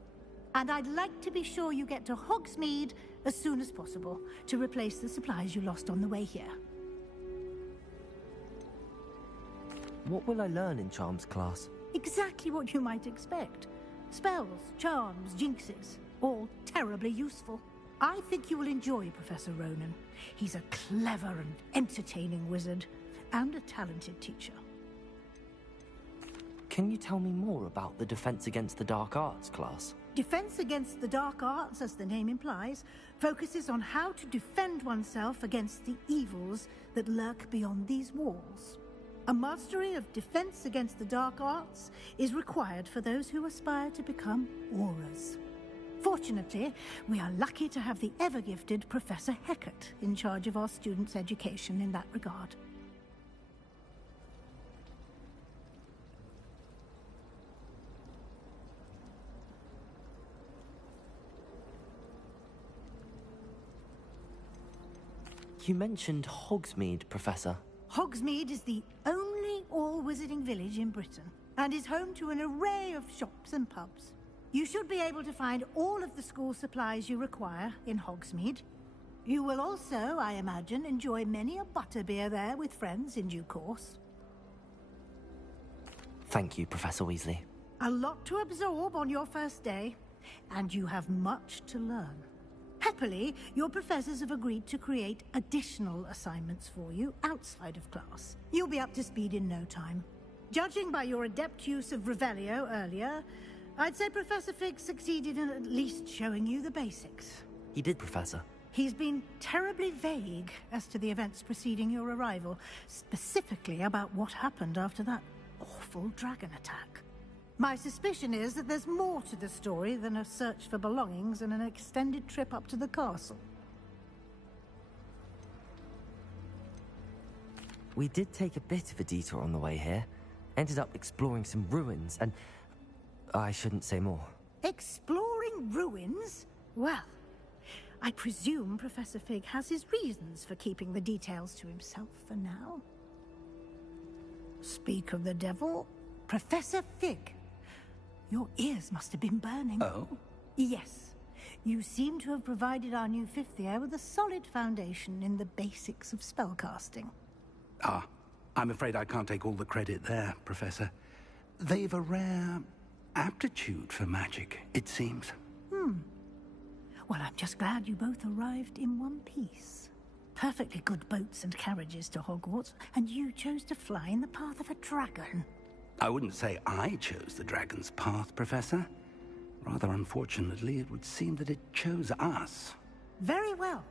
And I'd like to be sure you get to Hogsmeade as soon as possible to replace the supplies you lost on the way here. What will I learn in Charms class? Exactly what you might expect. Spells, charms, jinxes, all terribly useful. I think you will enjoy Professor Ronen. He's a clever and entertaining wizard. And a talented teacher. Can you tell me more about the Defense Against the Dark Arts class? Defense Against the Dark Arts, as the name implies, focuses on how to defend oneself against the evils that lurk beyond these walls. A mastery of Defense Against the Dark Arts is required for those who aspire to become Aurors. Fortunately, we are lucky to have the ever-gifted Professor Hecat in charge of our students' education in that regard. You mentioned Hogsmeade, Professor. Hogsmeade is the only all-wizarding village in Britain, and is home to an array of shops and pubs. You should be able to find all of the school supplies you require in Hogsmeade. You will also, I imagine, enjoy many a butterbeer there with friends in due course. Thank you, Professor Weasley. A lot to absorb on your first day, and you have much to learn. Happily, your professors have agreed to create additional assignments for you outside of class. You'll be up to speed in no time. Judging by your adept use of Revelio earlier, I'd say Professor Fig succeeded in at least showing you the basics. He did, Professor. He's been terribly vague as to the events preceding your arrival, specifically about what happened after that awful dragon attack. My suspicion is that there's more to the story than a search for belongings and an extended trip up to the castle. We did take a bit of a detour on the way here. Ended up exploring some ruins and... I shouldn't say more. Exploring ruins? Well, I presume Professor Fig has his reasons for keeping the details to himself for now. Speak of the devil, Professor Fig. Your ears must have been burning. Oh? Yes. You seem to have provided our new fifth year with a solid foundation in the basics of spellcasting. Ah, I'm afraid I can't take all the credit there, Professor. They've a rare aptitude for magic, it seems. Well, I'm just glad you both arrived in one piece. Perfectly good boats and carriages to Hogwarts, and you chose to fly in the path of a dragon. I wouldn't say I chose the dragon's path, Professor. Rather unfortunately, it would seem that it chose us. Very well.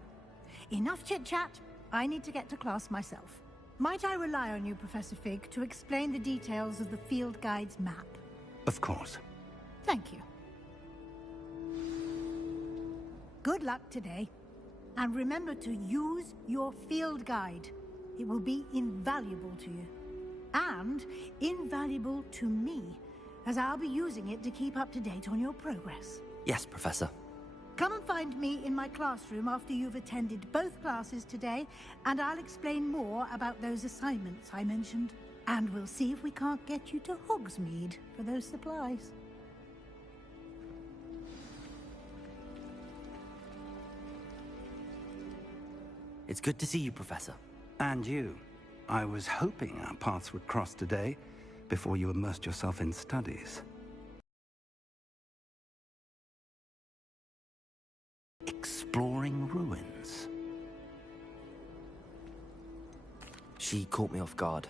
Enough chit-chat. I need to get to class myself. Might I rely on you, Professor Fig, to explain the details of the field guide's map? Of course. Thank you. Good luck today. And remember to use your field guide. It will be invaluable to you. And invaluable to me, as I'll be using it to keep up to date on your progress. Yes, Professor. Come and find me in my classroom after you've attended both classes today, and I'll explain more about those assignments I mentioned. And we'll see if we can't get you to Hogsmeade for those supplies. It's good to see you, Professor. And you. I was hoping our paths would cross today, before you immersed yourself in studies. Exploring ruins. She caught me off guard.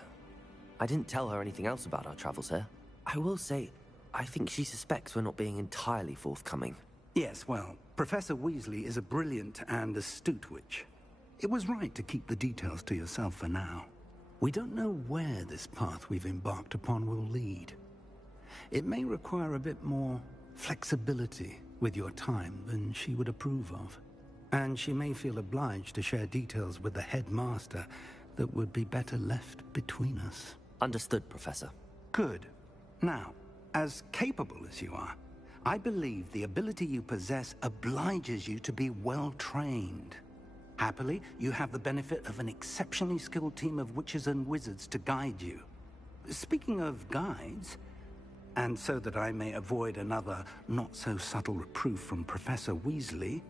I didn't tell her anything else about our travels here. I will say, I think she suspects we're not being entirely forthcoming. Yes, well, Professor Weasley is a brilliant and astute witch. It was right to keep the details to yourself for now. We don't know where this path we've embarked upon will lead. It may require a bit more flexibility with your time than she would approve of. And she may feel obliged to share details with the headmaster that would be better left between us. Understood, Professor. Good. Now, as capable as you are, I believe the ability you possess obliges you to be well trained. Happily, you have the benefit of an exceptionally skilled team of witches and wizards to guide you. Speaking of guides, and so that I may avoid another not-so-subtle reproof from Professor Weasley,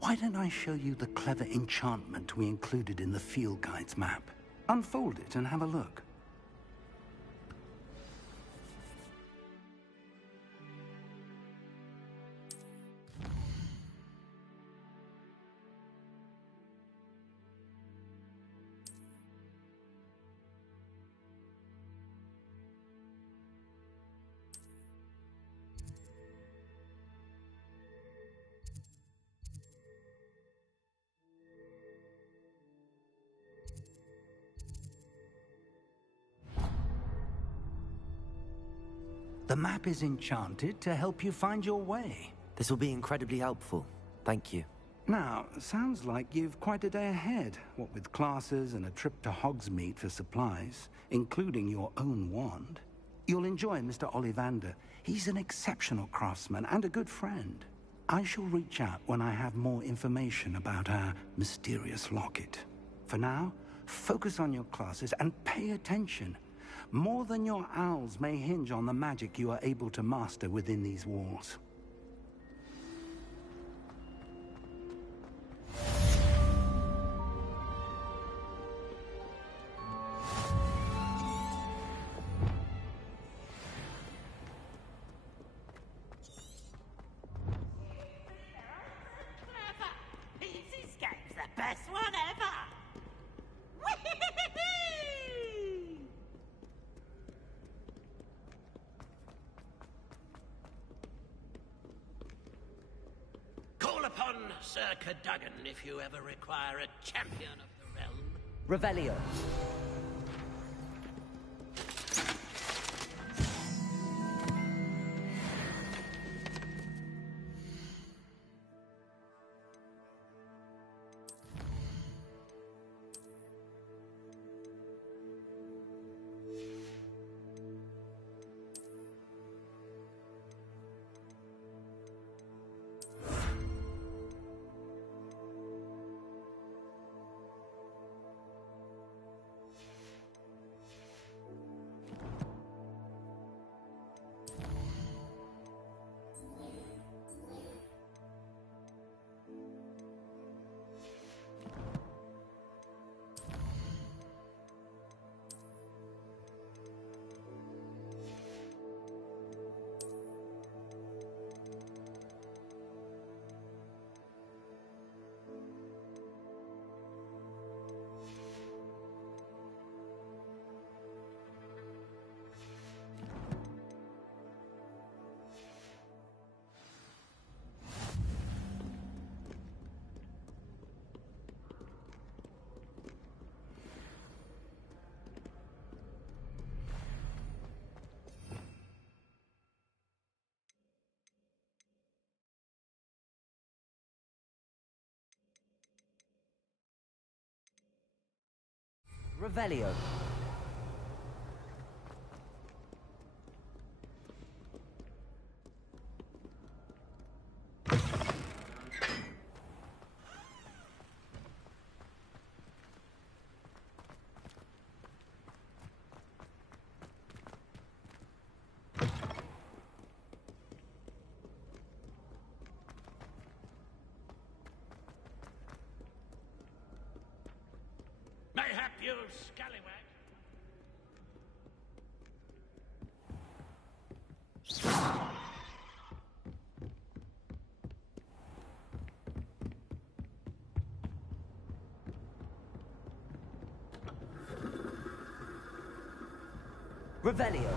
why don't I show you the clever enchantment we included in the field guide's map? Unfold it and have a look. The map is enchanted to help you find your way. This will be incredibly helpful. Thank you. Now, sounds like you've quite a day ahead, what with classes and a trip to Hogsmeade for supplies, including your own wand. You'll enjoy Mr. Ollivander. He's an exceptional craftsman and a good friend. I shall reach out when I have more information about our mysterious locket. For now, focus on your classes and pay attention. More than your owls may hinge on the magic you are able to master within these walls. Sir Cadogan, if you ever require a champion of the realm. Revelio. Revelio. Mayhap you scallywag. Revelio.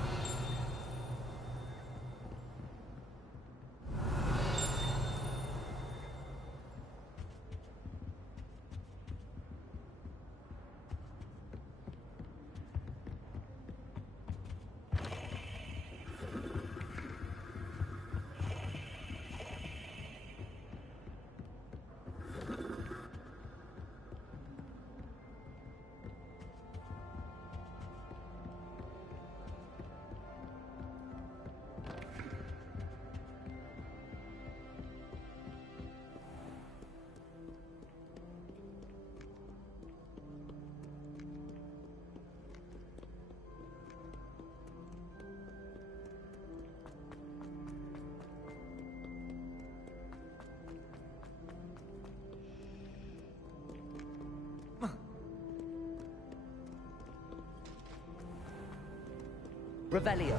Revelio.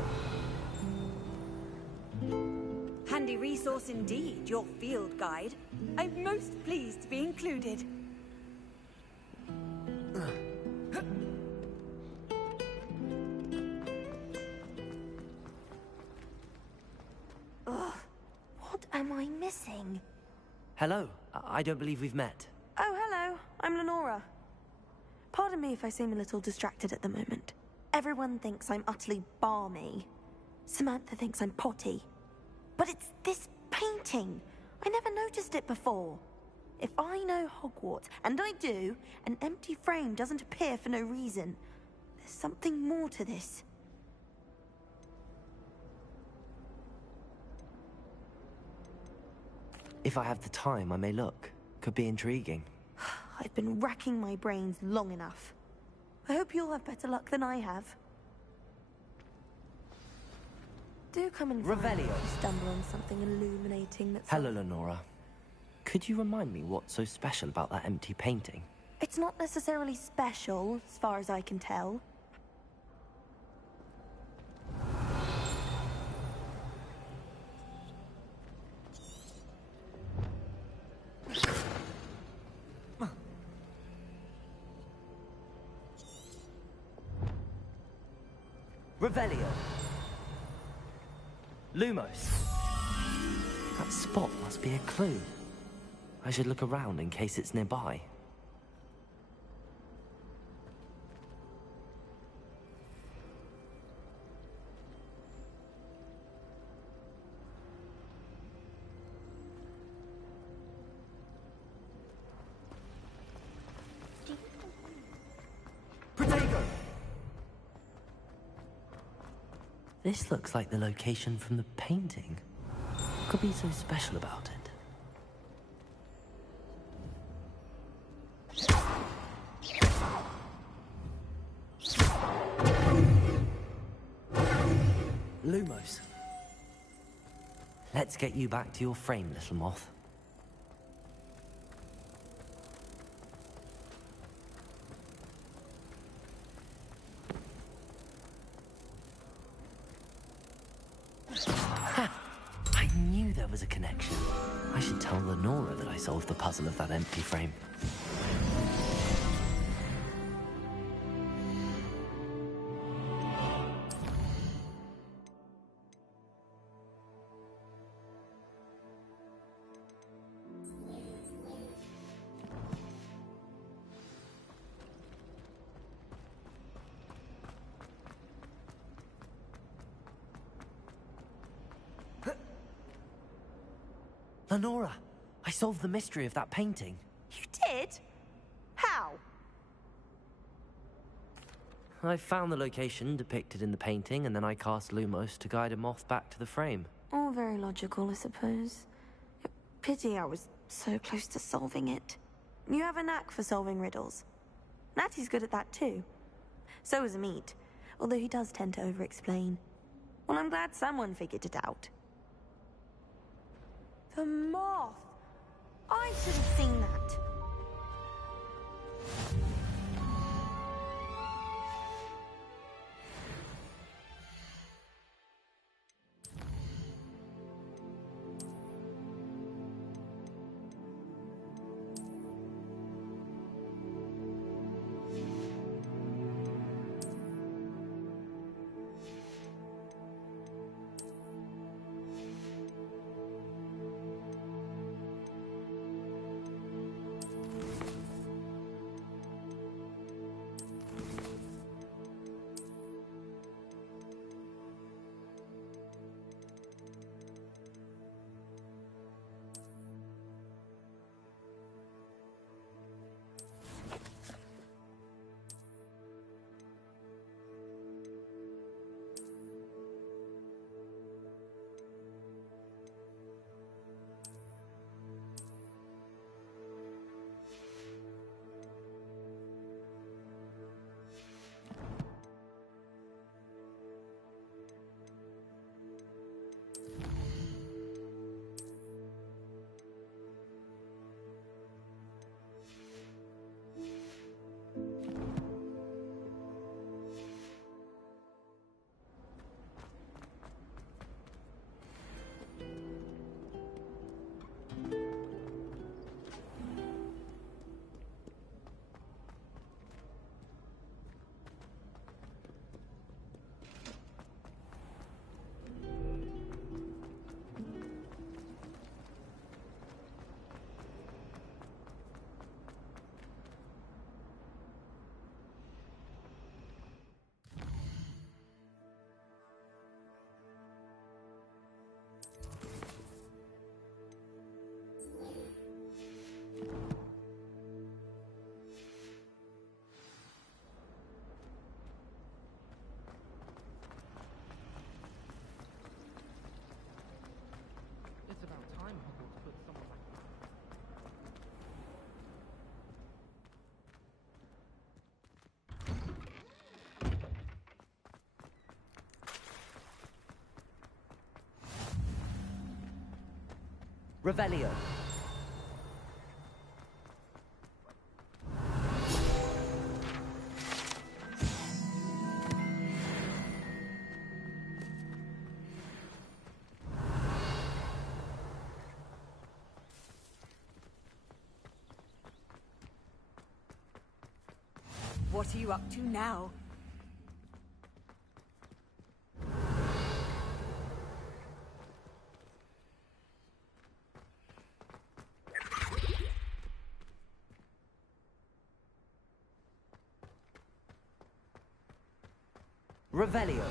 Handy resource indeed, your field guide. I'm most pleased to be included. Ugh, what am I missing? Hello. I don't believe we've met. Oh, hello. I'm Lenora. Pardon me if I seem a little distracted at the moment. Everyone thinks I'm utterly balmy. Samantha thinks I'm potty. But it's this painting. I never noticed it before. If I know Hogwarts, and I do, an empty frame doesn't appear for no reason. There's something more to this. If I have the time, I may look. Could be intriguing. I've been racking my brains long enough. I hope you'll have better luck than I have. Do come and Revelio. Stumble on something illuminating that's... Hello, Lenora. Could you remind me what's so special about that empty painting? It's not necessarily special, as far as I can tell. Revelio. Lumos. That spot must be a clue. I should look around in case it's nearby. Protego! This looks like the location from the painting. What could be so special about it? Lumos. Let's get you back to your frame, little moth. Ha! I knew there was a connection. I should tell Lenora that I solved the puzzle of that empty frame. Lenora, I solved the mystery of that painting. You did? How? I found the location depicted in the painting, and then I cast Lumos to guide a moth back to the frame. All very logical, I suppose. Pity I was so close to solving it. You have a knack for solving riddles. Natty's good at that too. So is Amit, although he does tend to over-explain. Well, I'm glad someone figured it out. The moth! I should have seen that. Revelio. What are you up to now? Revelio.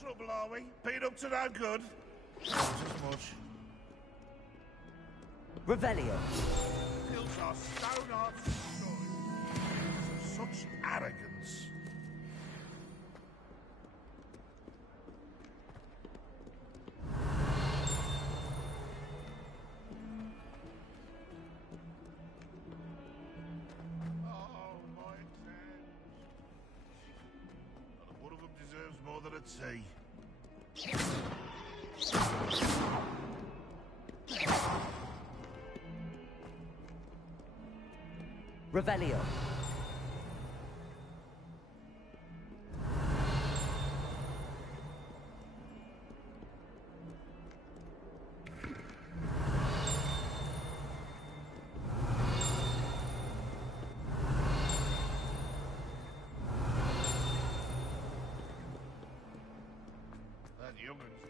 Trouble, are we? Been up to no good? Not as much. Revelio. Hills are stone hard destroyed. Such arrogance. Oh, my exams. Not one of them deserves more than a tea. Revelio. That young'un's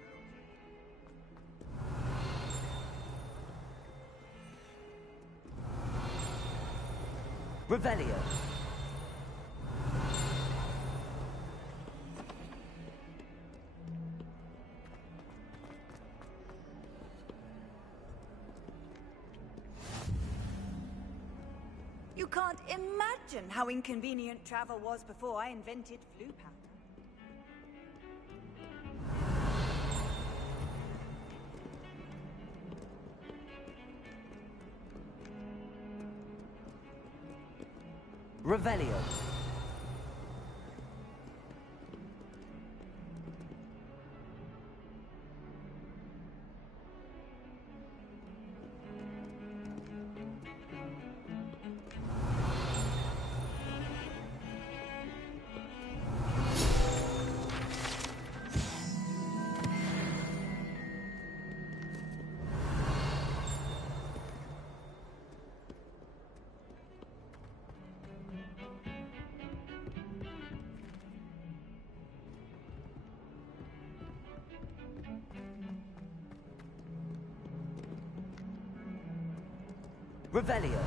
Revelio. You can't imagine how inconvenient travel was before I invented flu powder. Revelio. Revelio.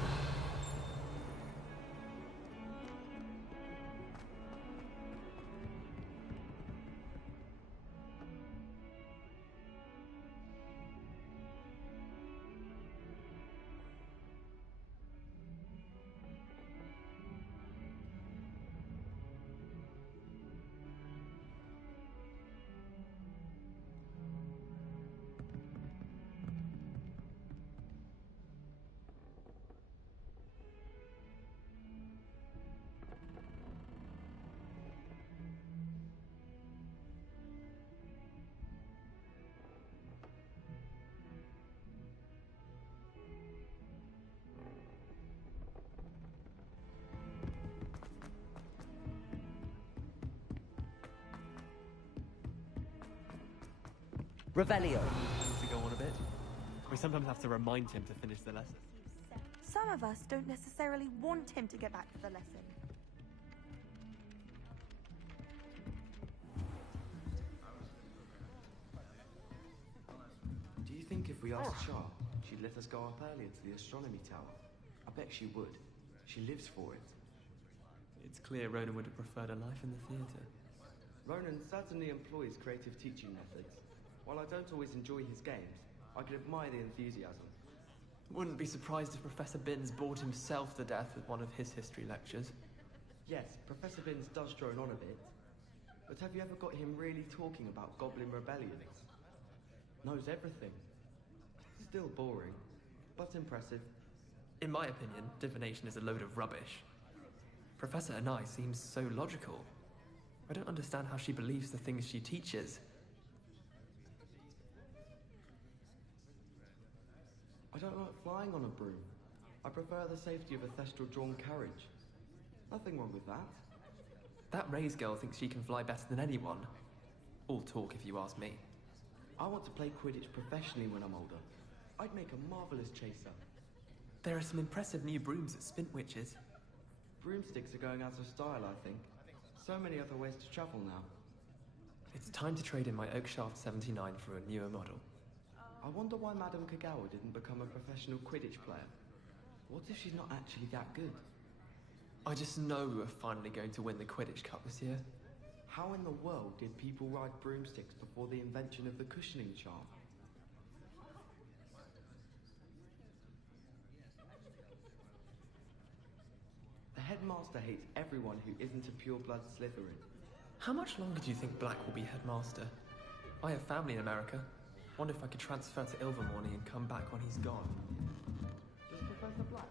Revelio. To go on a bit. We sometimes have to remind him to finish the lesson. Some of us don't necessarily want him to get back to the lesson. Do you think if we asked Char, she'd let us go up earlier to the astronomy tower? I bet she would. She lives for it. It's clear Ronan would have preferred a life in the theatre. Ronan certainly employs creative teaching methods. While I don't always enjoy his games, I can admire the enthusiasm. Wouldn't be surprised if Professor Binns bored himself to death with one of his history lectures. Yes, Professor Binns does drone on a bit. But have you ever got him really talking about goblin rebellions? Knows everything. Still boring, but impressive. In my opinion, divination is a load of rubbish. Professor Anai seems so logical. I don't understand how she believes the things she teaches. I don't like flying on a broom. I prefer the safety of a thestral-drawn carriage. Nothing wrong with that. That Ray's girl thinks she can fly better than anyone. All talk, if you ask me. I want to play Quidditch professionally when I'm older. I'd make a marvellous chaser. There are some impressive new brooms at Spintwitches. Broomsticks are going out of style, I think. So many other ways to travel now. It's time to trade in my Oakshaft 79 for a newer model. I wonder why Madame Kagawa didn't become a professional Quidditch player. What if she's not actually that good? I just know we were finally going to win the Quidditch Cup this year. How in the world did people ride broomsticks before the invention of the cushioning charm? The headmaster hates everyone who isn't a pure-blood Slytherin. How much longer do you think Black will be headmaster? I have family in America. Wonder if I could transfer to Ilvermorny and come back when he's gone. Does Professor Black